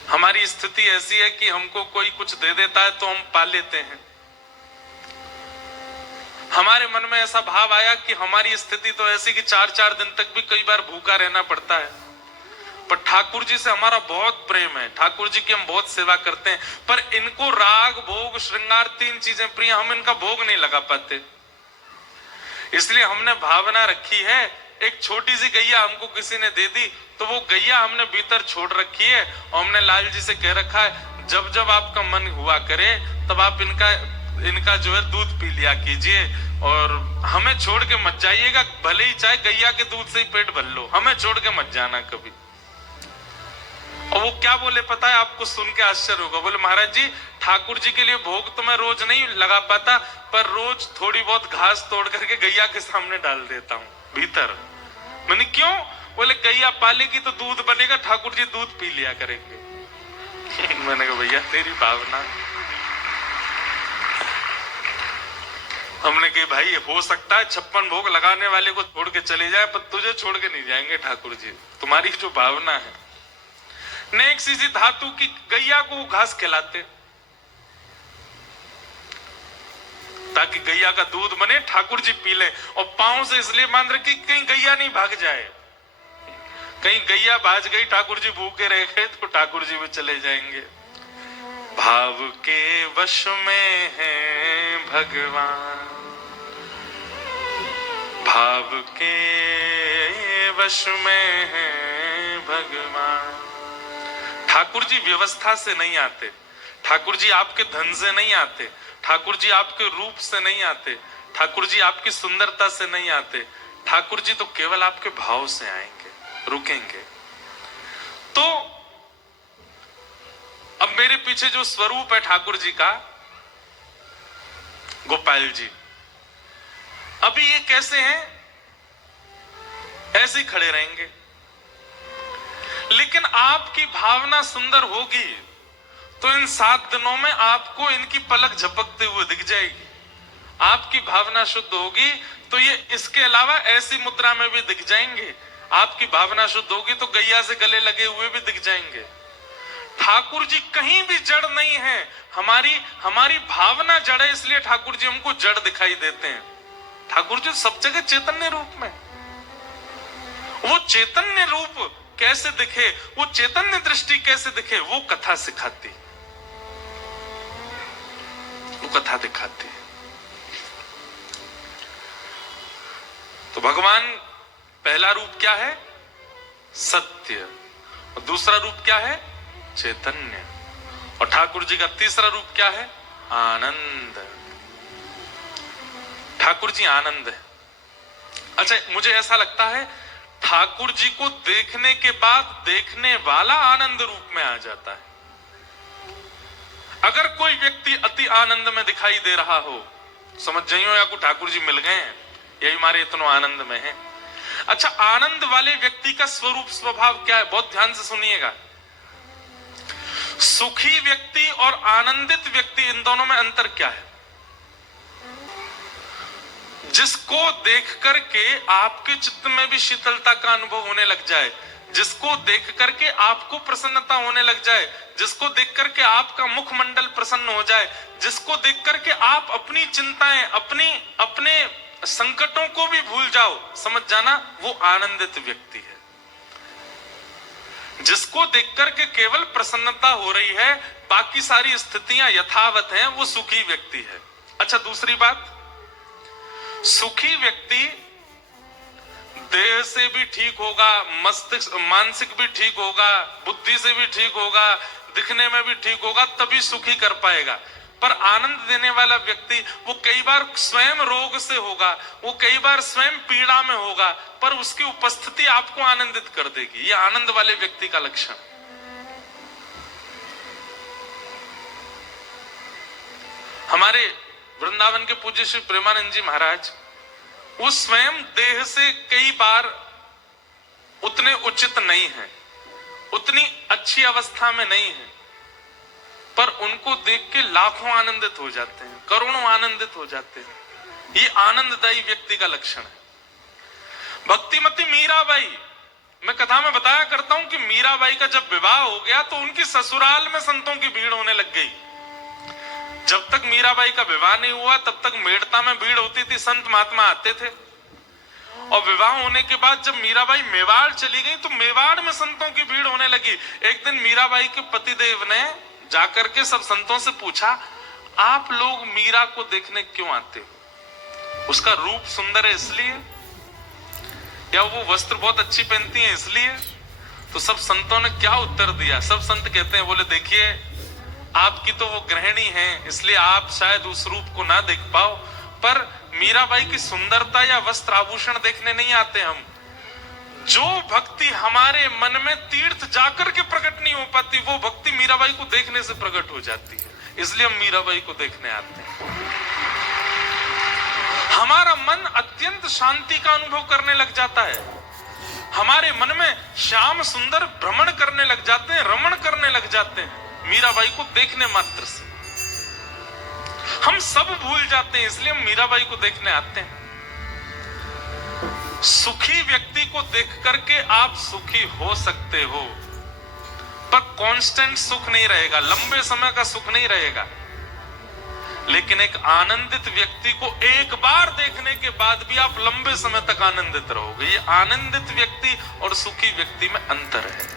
हमारी स्थिति ऐसी है कि हमको कोई कुछ दे देता है तो हम पा लेते हैं, हमारे मन में ऐसा भाव आया कि हमारी स्थिति तो ऐसी कि 4-4 दिन तक भी कई बार भूखा रहना पड़ता है, पर ठाकुर जी से हमारा बहुत प्रेम है, ठाकुर जी की हम बहुत सेवा करते हैं, पर इनको राग भोग श्रृंगार 3 चीजें प्रिय, हम इनका भोग नहीं लगा पाते। इसलिए हमने भावना रखी है, एक छोटी सी गैया हमको किसी ने दे दी तो वो गैया हमने भीतर छोड़ रखी है और हमने लाल जी से कह रखा है जब जब आपका मन हुआ करे तब आप इनका जो है दूध पी लिया कीजिए और हमें छोड़ के मत जाइएगा, भले ही चाहे गैया के दूध से ही पेट भर लो, हमें छोड़ के मत जाना कभी। और वो क्या बोले पता है आपको, सुन के आश्चर्य होगा, बोले महाराज जी ठाकुर जी के लिए भोग तो मैं रोज नहीं लगा पाता, पर रोज थोड़ी बहुत घास तोड़ करके गैया के सामने डाल देता हूँ भीतर। मैंने क्यों? बोले गैया पालेगी तो दूध बनेगा, ठाकुर जी दूध पी लिया करेंगे। मैंने कहा भैया तेरी भावना। हमने कहा भाई हो सकता है 56 भोग लगाने वाले को छोड़ के चले जाए, पर तुझे छोड़ के नहीं जाएंगे ठाकुर जी, तुम्हारी जो भावना है। नेक्स्ट इसी धातु की गैया को घास खिलाते ताकि गैया का दूध बने, ठाकुर जी पी ले, और पांव से इसलिए बांध रखी कहीं गैया नहीं भाग जाए, कहीं गैया भाग गई ठाकुर जी भूखे रह गए तो ठाकुर जी भी चले जाएंगे। भाव के वश में है भगवान, भाव के वश में है भगवान। ठाकुर जी व्यवस्था से नहीं आते, ठाकुर जी आपके धन से नहीं आते, ठाकुर जी आपके रूप से नहीं आते, ठाकुर जी आपकी सुंदरता से नहीं आते, ठाकुर जी तो केवल आपके भाव से आएंगे, रुकेंगे। तो अब मेरे पीछे जो स्वरूप है ठाकुर जी का, गोपाल जी, अभी ये कैसे हैं? ऐसे ही खड़े रहेंगे, लेकिन आपकी भावना सुंदर होगी तो इन 7 दिनों में आपको इनकी पलक झपकते हुए दिख जाएगी। आपकी भावना शुद्ध होगी तो ये इसके अलावा ऐसी मुद्रा में भी दिख जाएंगे। आपकी भावना शुद्ध होगी तो गैया से गले लगे हुए भी दिख जाएंगे। ठाकुर जी कहीं भी जड़ नहीं है, हमारी भावना जड़ है, इसलिए ठाकुर जी हमको जड़ दिखाई देते हैं। ठाकुर जी सब जगह चैतन्य रूप में, वो चैतन्य रूप कैसे दिखे, वो चैतन्य दृष्टि कैसे दिखे, वो कथा सिखाती, वो कथा दिखाती। तो भगवान पहला रूप क्या है? सत्य। और दूसरा रूप क्या है? चैतन्य। और ठाकुर जी का तीसरा रूप क्या है? आनंद। ठाकुर जी आनंद है। अच्छा, मुझे ऐसा लगता है ठाकुर जी को देखने के बाद देखने वाला आनंद रूप में आ जाता है। अगर कोई व्यक्ति अति आनंद में दिखाई दे रहा हो, समझ जाइयो या को ठाकुर जी मिल गए हैं, यही हमारे इतना आनंद में है। अच्छा, आनंद वाले व्यक्ति का स्वरूप स्वभाव क्या है? बहुत ध्यान से सुनिएगा। सुखी व्यक्ति और आनंदित व्यक्ति, इन दोनों में अंतर क्या है? जिसको देख करके आपके चित्त में भी शीतलता का अनुभव होने लग जाए, जिसको देख करके आपको प्रसन्नता होने लग जाए, जिसको देख करके आपका मुखमंडल प्रसन्न हो जाए, जिसको देख करके आप अपनी चिंताएं, अपने संकटों को भी भूल जाओ, समझ जाना वो आनंदित व्यक्ति है। जिसको देख करके केवल प्रसन्नता हो रही है, बाकी सारी स्थितियां यथावत हैं, वो सुखी व्यक्ति है। अच्छा, दूसरी बात, सुखी व्यक्ति देह से भी ठीक होगा, मस्तिष्क मानसिक भी ठीक होगा, बुद्धि से भी ठीक होगा, दिखने में भी ठीक होगा, तभी सुखी कर पाएगा। पर आनंद देने वाला व्यक्ति वो कई बार स्वयं रोग से होगा, वो कई बार स्वयं पीड़ा में होगा, पर उसकी उपस्थिति आपको आनंदित कर देगी। ये आनंद वाले व्यक्ति का लक्षण। हमारे वृंदावन के पूज्य श्री प्रेमानंद जी महाराज, वो स्वयं देह से कई बार उतने उचित नहीं है, उतनी अच्छी अवस्था में नहीं है, पर उनको देख के लाखों आनंदित हो जाते हैं, करोड़ों आनंदित हो जाते हैं। ये आनंददायी व्यक्ति का लक्षण है। भक्तिमती मीराबाई, मैं कथा में बताया करता हूं कि मीराबाई का जब विवाह हो गया तो उनकी ससुराल में संतों की भीड़ होने लग गई। जब तक मीराबाई का विवाह नहीं हुआ तब तक मेड़ता में भीड़ होती थी, संत महात्मा आते थे। और विवाह होने के बाद जब मीराबाई मेवाड़ चली गई तो मेवाड़ में संतों की भीड़ होने लगी। एक दिन मीराबाई के पतिदेव ने जाकर के सब संतों से पूछा, आप लोग मीरा को देखने क्यों आते हो? उसका रूप सुंदर है इसलिए, या वो वस्त्र बहुत अच्छी पहनती है इसलिए? तो सब संतों ने क्या उत्तर दिया? सब संत कहते हैं, बोले देखिए आपकी तो वो गृहिणी है इसलिए आप शायद उस रूप को ना देख पाओ, पर मीराबाई की सुंदरता या वस्त्र आभूषण देखने नहीं आते हम। जो भक्ति हमारे मन में तीर्थ जाकर के प्रकट नहीं हो पाती, वो भक्ति मीराबाई को देखने से प्रकट हो जाती है, इसलिए हम मीराबाई को देखने आते हैं। हमारा मन अत्यंत शांति का अनुभव करने लग जाता है, हमारे मन में श्याम सुंदर भ्रमण करने लग जाते हैं, रमण करने लग जाते हैं मीराबाई को देखने मात्र से। हम सब भूल जाते हैं, इसलिए हम मीराबाई को देखने आते हैं। सुखी व्यक्ति को देख करके आप सुखी हो सकते हो, पर कांस्टेंट सुख नहीं रहेगा, लंबे समय का सुख नहीं रहेगा। लेकिन एक आनंदित व्यक्ति को एक बार देखने के बाद भी आप लंबे समय तक आनंदित रहोगे। ये आनंदित व्यक्ति और सुखी व्यक्ति में अंतर है।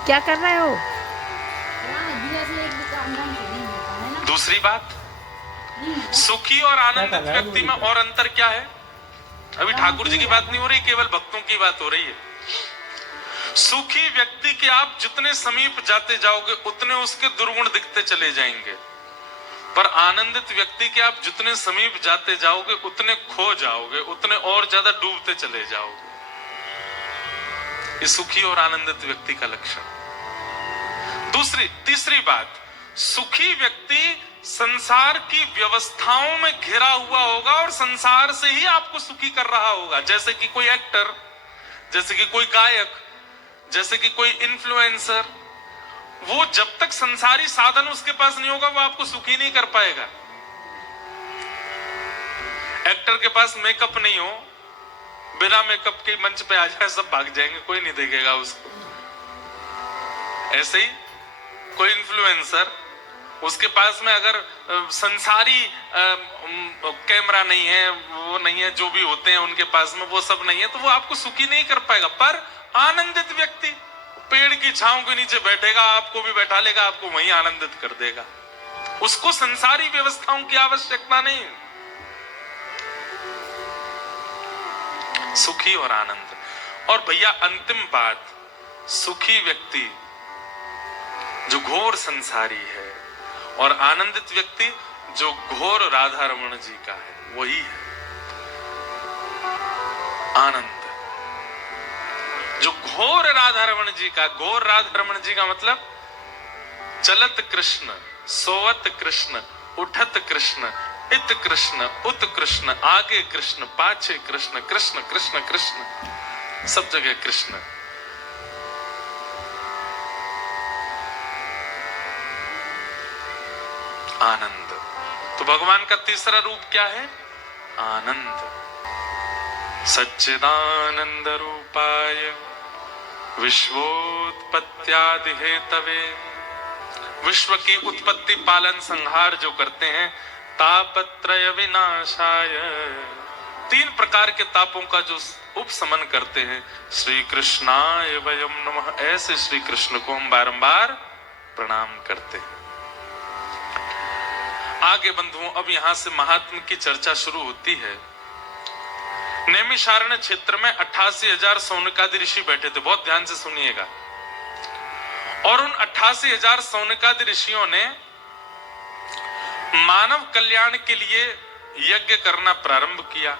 क्या कर रहे हो? दूसरी बात, सुखी और आनंदित व्यक्ति में और अंतर क्या है? अभी ठाकुर जी की बात नहीं हो रही, केवल भक्तों की बात हो रही है। सुखी व्यक्ति के आप जितने समीप जाते जाओगे उतने उसके दुर्गुण दिखते चले जाएंगे, पर आनंदित व्यक्ति के आप जितने समीप जाते जाओगे उतने खो जाओगे, उतने और ज्यादा डूबते चले जाओगे। ये सुखी और आनंदित व्यक्ति का लक्षण। तीसरी बात, सुखी व्यक्ति संसार की व्यवस्थाओं में घिरा हुआ होगा और संसार से ही आपको सुखी कर रहा होगा। जैसे कि कोई एक्टर, जैसे कि कोई गायक, जैसे कि कोई इन्फ्लुएंसर, वो जब तक संसारी साधन उसके पास नहीं होगा वो आपको सुखी नहीं कर पाएगा। एक्टर के पास मेकअप नहीं हो, बिना मेकअप के मंच पे आ जाए सब भाग जाएंगे, कोई नहीं देखेगा उसको। ऐसे ही कोई इन्फ्लुएंसर, उसके पास में अगर संसारी कैमरा नहीं है, वो नहीं है, जो भी होते हैं उनके पास में वो सब नहीं है, तो वो आपको सुखी नहीं कर पाएगा। पर आनंदित व्यक्ति पेड़ की छांव के नीचे बैठेगा, आपको भी बैठा लेगा, आपको वहीं आनंदित कर देगा। उसको संसारी व्यवस्थाओं की आवश्यकता नहीं। सुखी और आनंद। और भैया अंतिम बात, सुखी व्यक्ति जो घोर संसारी है और आनंदित व्यक्ति जो घोर राधा रमण जी का है, वही है आनंद। जो घोर राधा रमण जी का, घोर राधा रमण जी का मतलब चलत कृष्ण, सोवत कृष्ण, उठत कृष्ण, इत कृष्ण, उत कृष्ण, आगे कृष्ण, पाछे कृष्ण, कृष्ण कृष्ण कृष्ण, सब जगह कृष्ण। आनंद। तो भगवान का तीसरा रूप क्या है? आनंद। सच्चिदानंद रूपाय विश्वोत्पत्त्यादि हेतवे, विश्व की उत्पत्ति पालन संहार जो करते हैं, तापत्रय विनाशाय, 3 प्रकार के तापों का जो उपशमन करते हैं, श्री कृष्णाय वयम नमः, ऐसे श्री कृष्ण को हम बारंबार प्रणाम करते हैं। आगे बंधुओं, अब यहां से महात्म की चर्चा शुरू होती है। नैमिषारण्य क्षेत्र में 88,000 सौनकादि ऋषि बैठे थे, बहुत ध्यान से सुनिएगा। और उन 88,000 सौनकादि ऋषियों ने मानव कल्याण के लिए यज्ञ करना प्रारंभ किया,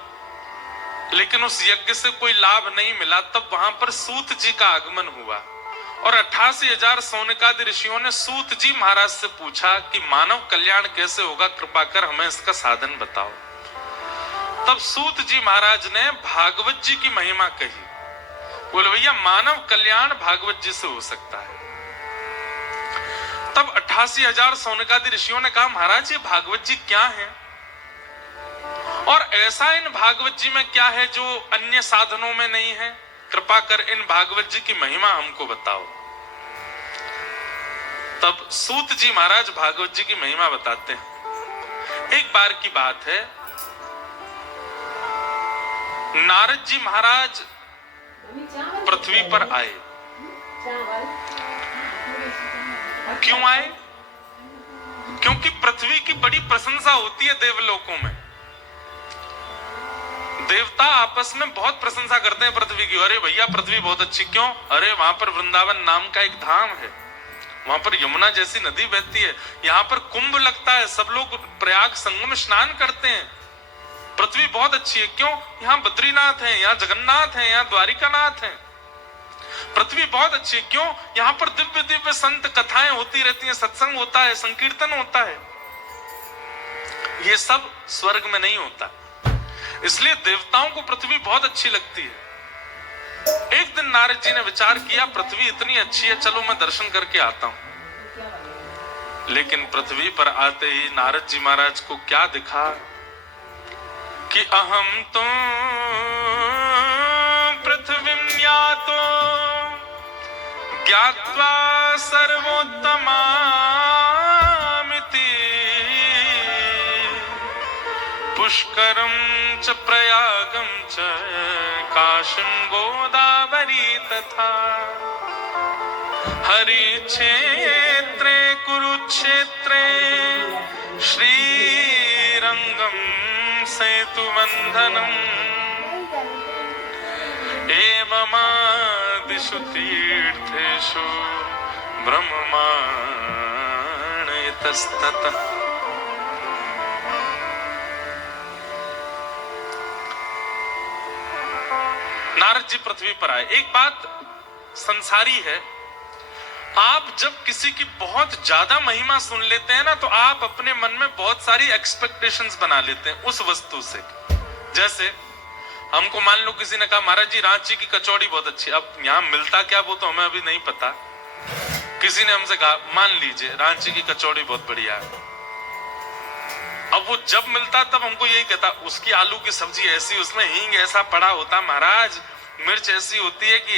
लेकिन उस यज्ञ से कोई लाभ नहीं मिला। तब वहां पर सूत जी का आगमन हुआ और 88,000 सौनकादि ऋषियों ने सूत जी महाराज से पूछा कि मानव कल्याण कैसे होगा, कृपा कर हमें इसका साधन बताओ। तब सूत जी महाराज ने भागवत जी की महिमा कही। बोले भैया मानव कल्याण भागवत जी से हो सकता है। तब 88,000 सौनकादि ऋषियों ने कहा महाराज ये भागवत जी क्या है, और ऐसा इन भागवत जी में क्या है जो अन्य साधनों में नहीं है, कृपा कर इन भागवत जी की महिमा हमको बताओ। तब सूत जी महाराज भागवत जी की महिमा बताते हैं। एक बार की बात है, नारद जी महाराज पृथ्वी पर आए। क्यों आए? क्योंकि पृथ्वी की बड़ी प्रशंसा होती है देवलोकों में। देवता आपस में बहुत प्रशंसा करते हैं पृथ्वी की। अरे भैया पृथ्वी बहुत अच्छी। क्यों? अरे वहां पर वृंदावन नाम का एक धाम है, वहां पर यमुना जैसी नदी बहती है, यहाँ पर कुंभ लगता है, सब लोग प्रयाग संगम स्नान करते हैं। पृथ्वी बहुत अच्छी है। क्यों? यहाँ बद्रीनाथ है, यहाँ जगन्नाथ है, यहाँ द्वारिकानाथ है। पृथ्वी बहुत अच्छी है। क्यों? यहाँ पर दिव्य दिव्य संत कथाएं होती रहती हैं, सत्संग होता है, संकीर्तन होता है। ये सब स्वर्ग में नहीं होता, इसलिए देवताओं को पृथ्वी बहुत अच्छी लगती है। एक दिन नारद जी ने विचार किया, पृथ्वी इतनी अच्छी है, चलो मैं दर्शन करके आता हूं। लेकिन पृथ्वी पर आते ही नारद जी महाराज को क्या दिखा कि अहम तो पृथ्वीं यातो ज्ञात्वा सर्वोत्तमामिति पुष्करं च प्रयागं च काशीं गोदावरी तथा हरिक्षेत्रे कुरुक्षेत्रे श्रीरंगं सेतुबन्धनम् एवमादिषु तीर्थेषु ब्रह्माण्ड इतस्ततः। नारद जी पृथ्वी पर आए। एक बात संसारी है, आप जब किसी की बहुत ज्यादा महिमा सुन लेते हैं ना, तो आप अपने मन में बहुत सारी एक्सपेक्टेशंस बना लेते हैं उस वस्तु से। जैसे हमको मान लो किसी ने कहा महाराज जी रांची की कचौड़ी बहुत अच्छी। अब यहाँ मिलता क्या वो तो हमें अभी नहीं पता। किसी ने हमसे कहा मान लीजिए रांची की कचौड़ी बहुत बढ़िया है। अब वो जब मिलता तब हमको यही कहता उसकी आलू की सब्जी ऐसी, उसमें हींग ऐसा पड़ा होता महाराज, मिर्च ऐसी होती है कि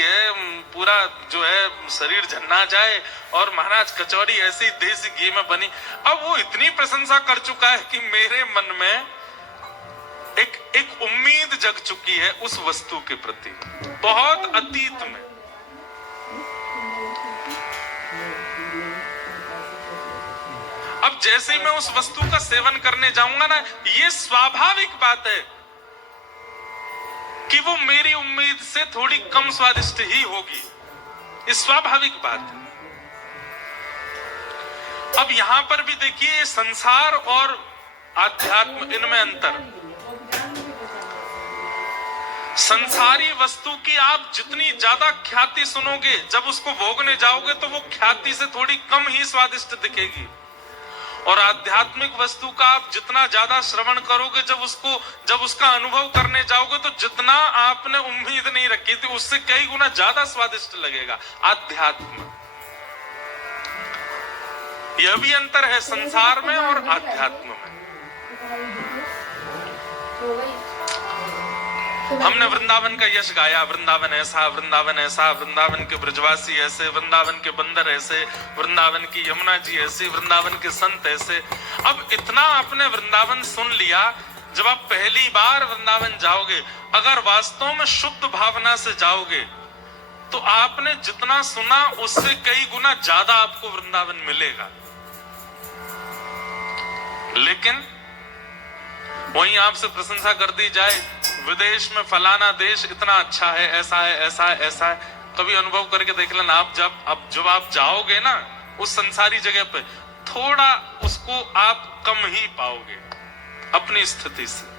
पूरा जो है शरीर झन्ना जाए, और महाराज कचौड़ी ऐसी देसी घी में बनी। अब वो इतनी प्रशंसा कर चुका है कि मेरे मन में एक उम्मीद जग चुकी है उस वस्तु के प्रति, बहुत अतीत में। अब जैसे ही मैं उस वस्तु का सेवन करने जाऊंगा ना, ये स्वाभाविक बात है कि वो मेरी उम्मीद से थोड़ी कम स्वादिष्ट ही होगी। ये स्वाभाविक बात है। अब यहां पर भी देखिए संसार और आध्यात्म, इनमें अंतर। संसारी वस्तु की आप जितनी ज्यादा ख्याति सुनोगे, जब उसको भोगने जाओगे तो वो ख्याति से थोड़ी कम ही स्वादिष्ट दिखेगी। और आध्यात्मिक वस्तु का आप जितना ज्यादा श्रवण करोगे, जब उसका अनुभव करने जाओगे तो जितना आपने उम्मीद नहीं रखी थी उससे कई गुना ज्यादा स्वादिष्ट लगेगा आध्यात्म। यह भी अंतर है संसार में और आध्यात्म में। हमने वृंदावन का यश गाया, वृंदावन ऐसा, वृंदावन ऐसा, वृंदावन के ब्रजवासी ऐसे, वृंदावन के बंदर ऐसे, वृंदावन की यमुना जी ऐसी, वृंदावन के संत ऐसे। अब इतना आपने वृंदावन सुन लिया, जब आप पहली बार वृंदावन जाओगे, अगर वास्तव में शुद्ध भावना से जाओगे तो आपने जितना सुना उससे कई गुना ज्यादा आपको वृंदावन मिलेगा। लेकिन वहीं आपसे प्रशंसा कर दी जाए, विदेश में फलाना देश इतना अच्छा है, ऐसा है, ऐसा है, ऐसा है। कभी अनुभव करके देख लेना, अब जब आप जाओगे ना उस संसारी जगह पे, थोड़ा उसको आप कम ही पाओगे अपनी स्थिति से।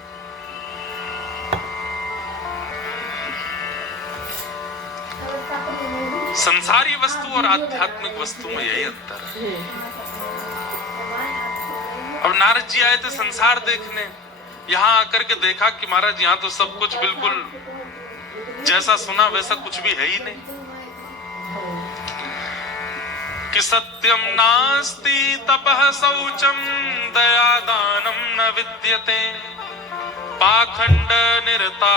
संसारी वस्तु और आध्यात्मिक वस्तु में यही अंतर है। अब नारद जी आए थे संसार देखने, यहां आकर के देखा कि महाराज यहां तो सब कुछ बिल्कुल जैसा सुना वैसा कुछ भी है ही नहीं। कि सत्यम नास्ति तपः शौचम दया दानम न विद्यते पाखंड निरता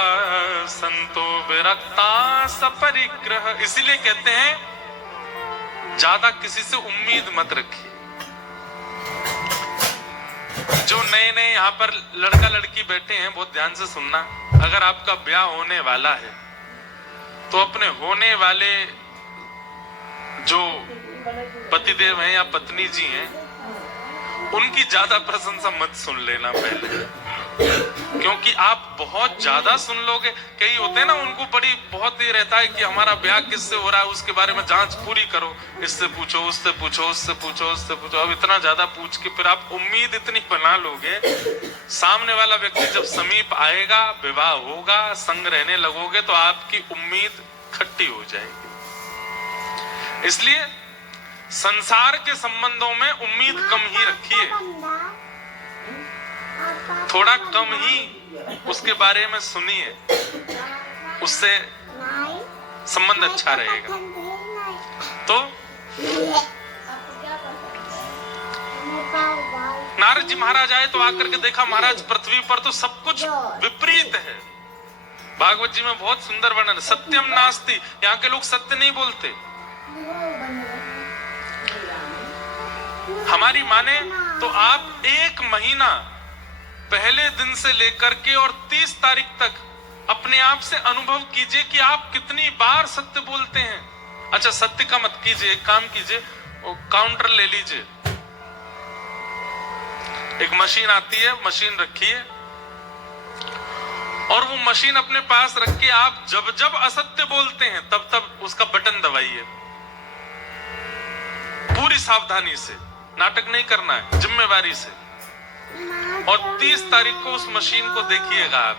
संतो विरक्ता सपरिग्रह। इसीलिए कहते हैं ज्यादा किसी से उम्मीद मत रखिए। जो नए नए यहाँ पर लड़का लड़की बैठे हैं, बहुत ध्यान से सुनना। अगर आपका ब्याह होने वाला है तो अपने होने वाले जो पतिदेव हैं या पत्नी जी हैं, उनकी ज्यादा प्रशंसा मत सुन लेना पहले, क्योंकि आप बहुत ज्यादा सुन लोगे। कई होते हैं ना, उनको बड़ी बहुत ये रहता है कि हमारा ब्याह किससे हो रहा है, उसके बारे में जांच पूरी करो, इससे पूछो, उससे पूछो, उससे पूछो, उससे पूछो। अब इतना ज्यादा पूछ के फिर आप उम्मीद इतनी बना लोगे, सामने वाला व्यक्ति जब समीप आएगा, विवाह होगा, संग रहने लगोगे, तो आपकी उम्मीद खट्टी हो जाएगी। इसलिए संसार के संबंधों में उम्मीद कम ही रखिए, थोड़ा कम ही उसके बारे में सुनिए, उससे संबंध अच्छा रहेगा। तो नारद जी महाराज आए तो आकर के देखा, महाराज पृथ्वी पर तो सब कुछ विपरीत है। भागवत जी में बहुत सुंदर वर्णन, सत्यम नास्ति, यहाँ के लोग सत्य नहीं बोलते। हमारी माने तो आप 1 महीना पहले दिन से लेकर के और 30 तारीख तक अपने आप से अनुभव कीजिए कि आप कितनी बार सत्य बोलते हैं। अच्छा, सत्य का मत कीजिए, एक काम कीजिए, काउंटर ले लीजिए, एक मशीन आती है, मशीन रखिए और वो मशीन अपने पास रख के आप जब जब असत्य बोलते हैं तब तब उसका बटन दबाइए, पूरी सावधानी से, नाटक नहीं करना है, जिम्मेवारी से। और 30 तारीख को उस मशीन को देखिएगा आप।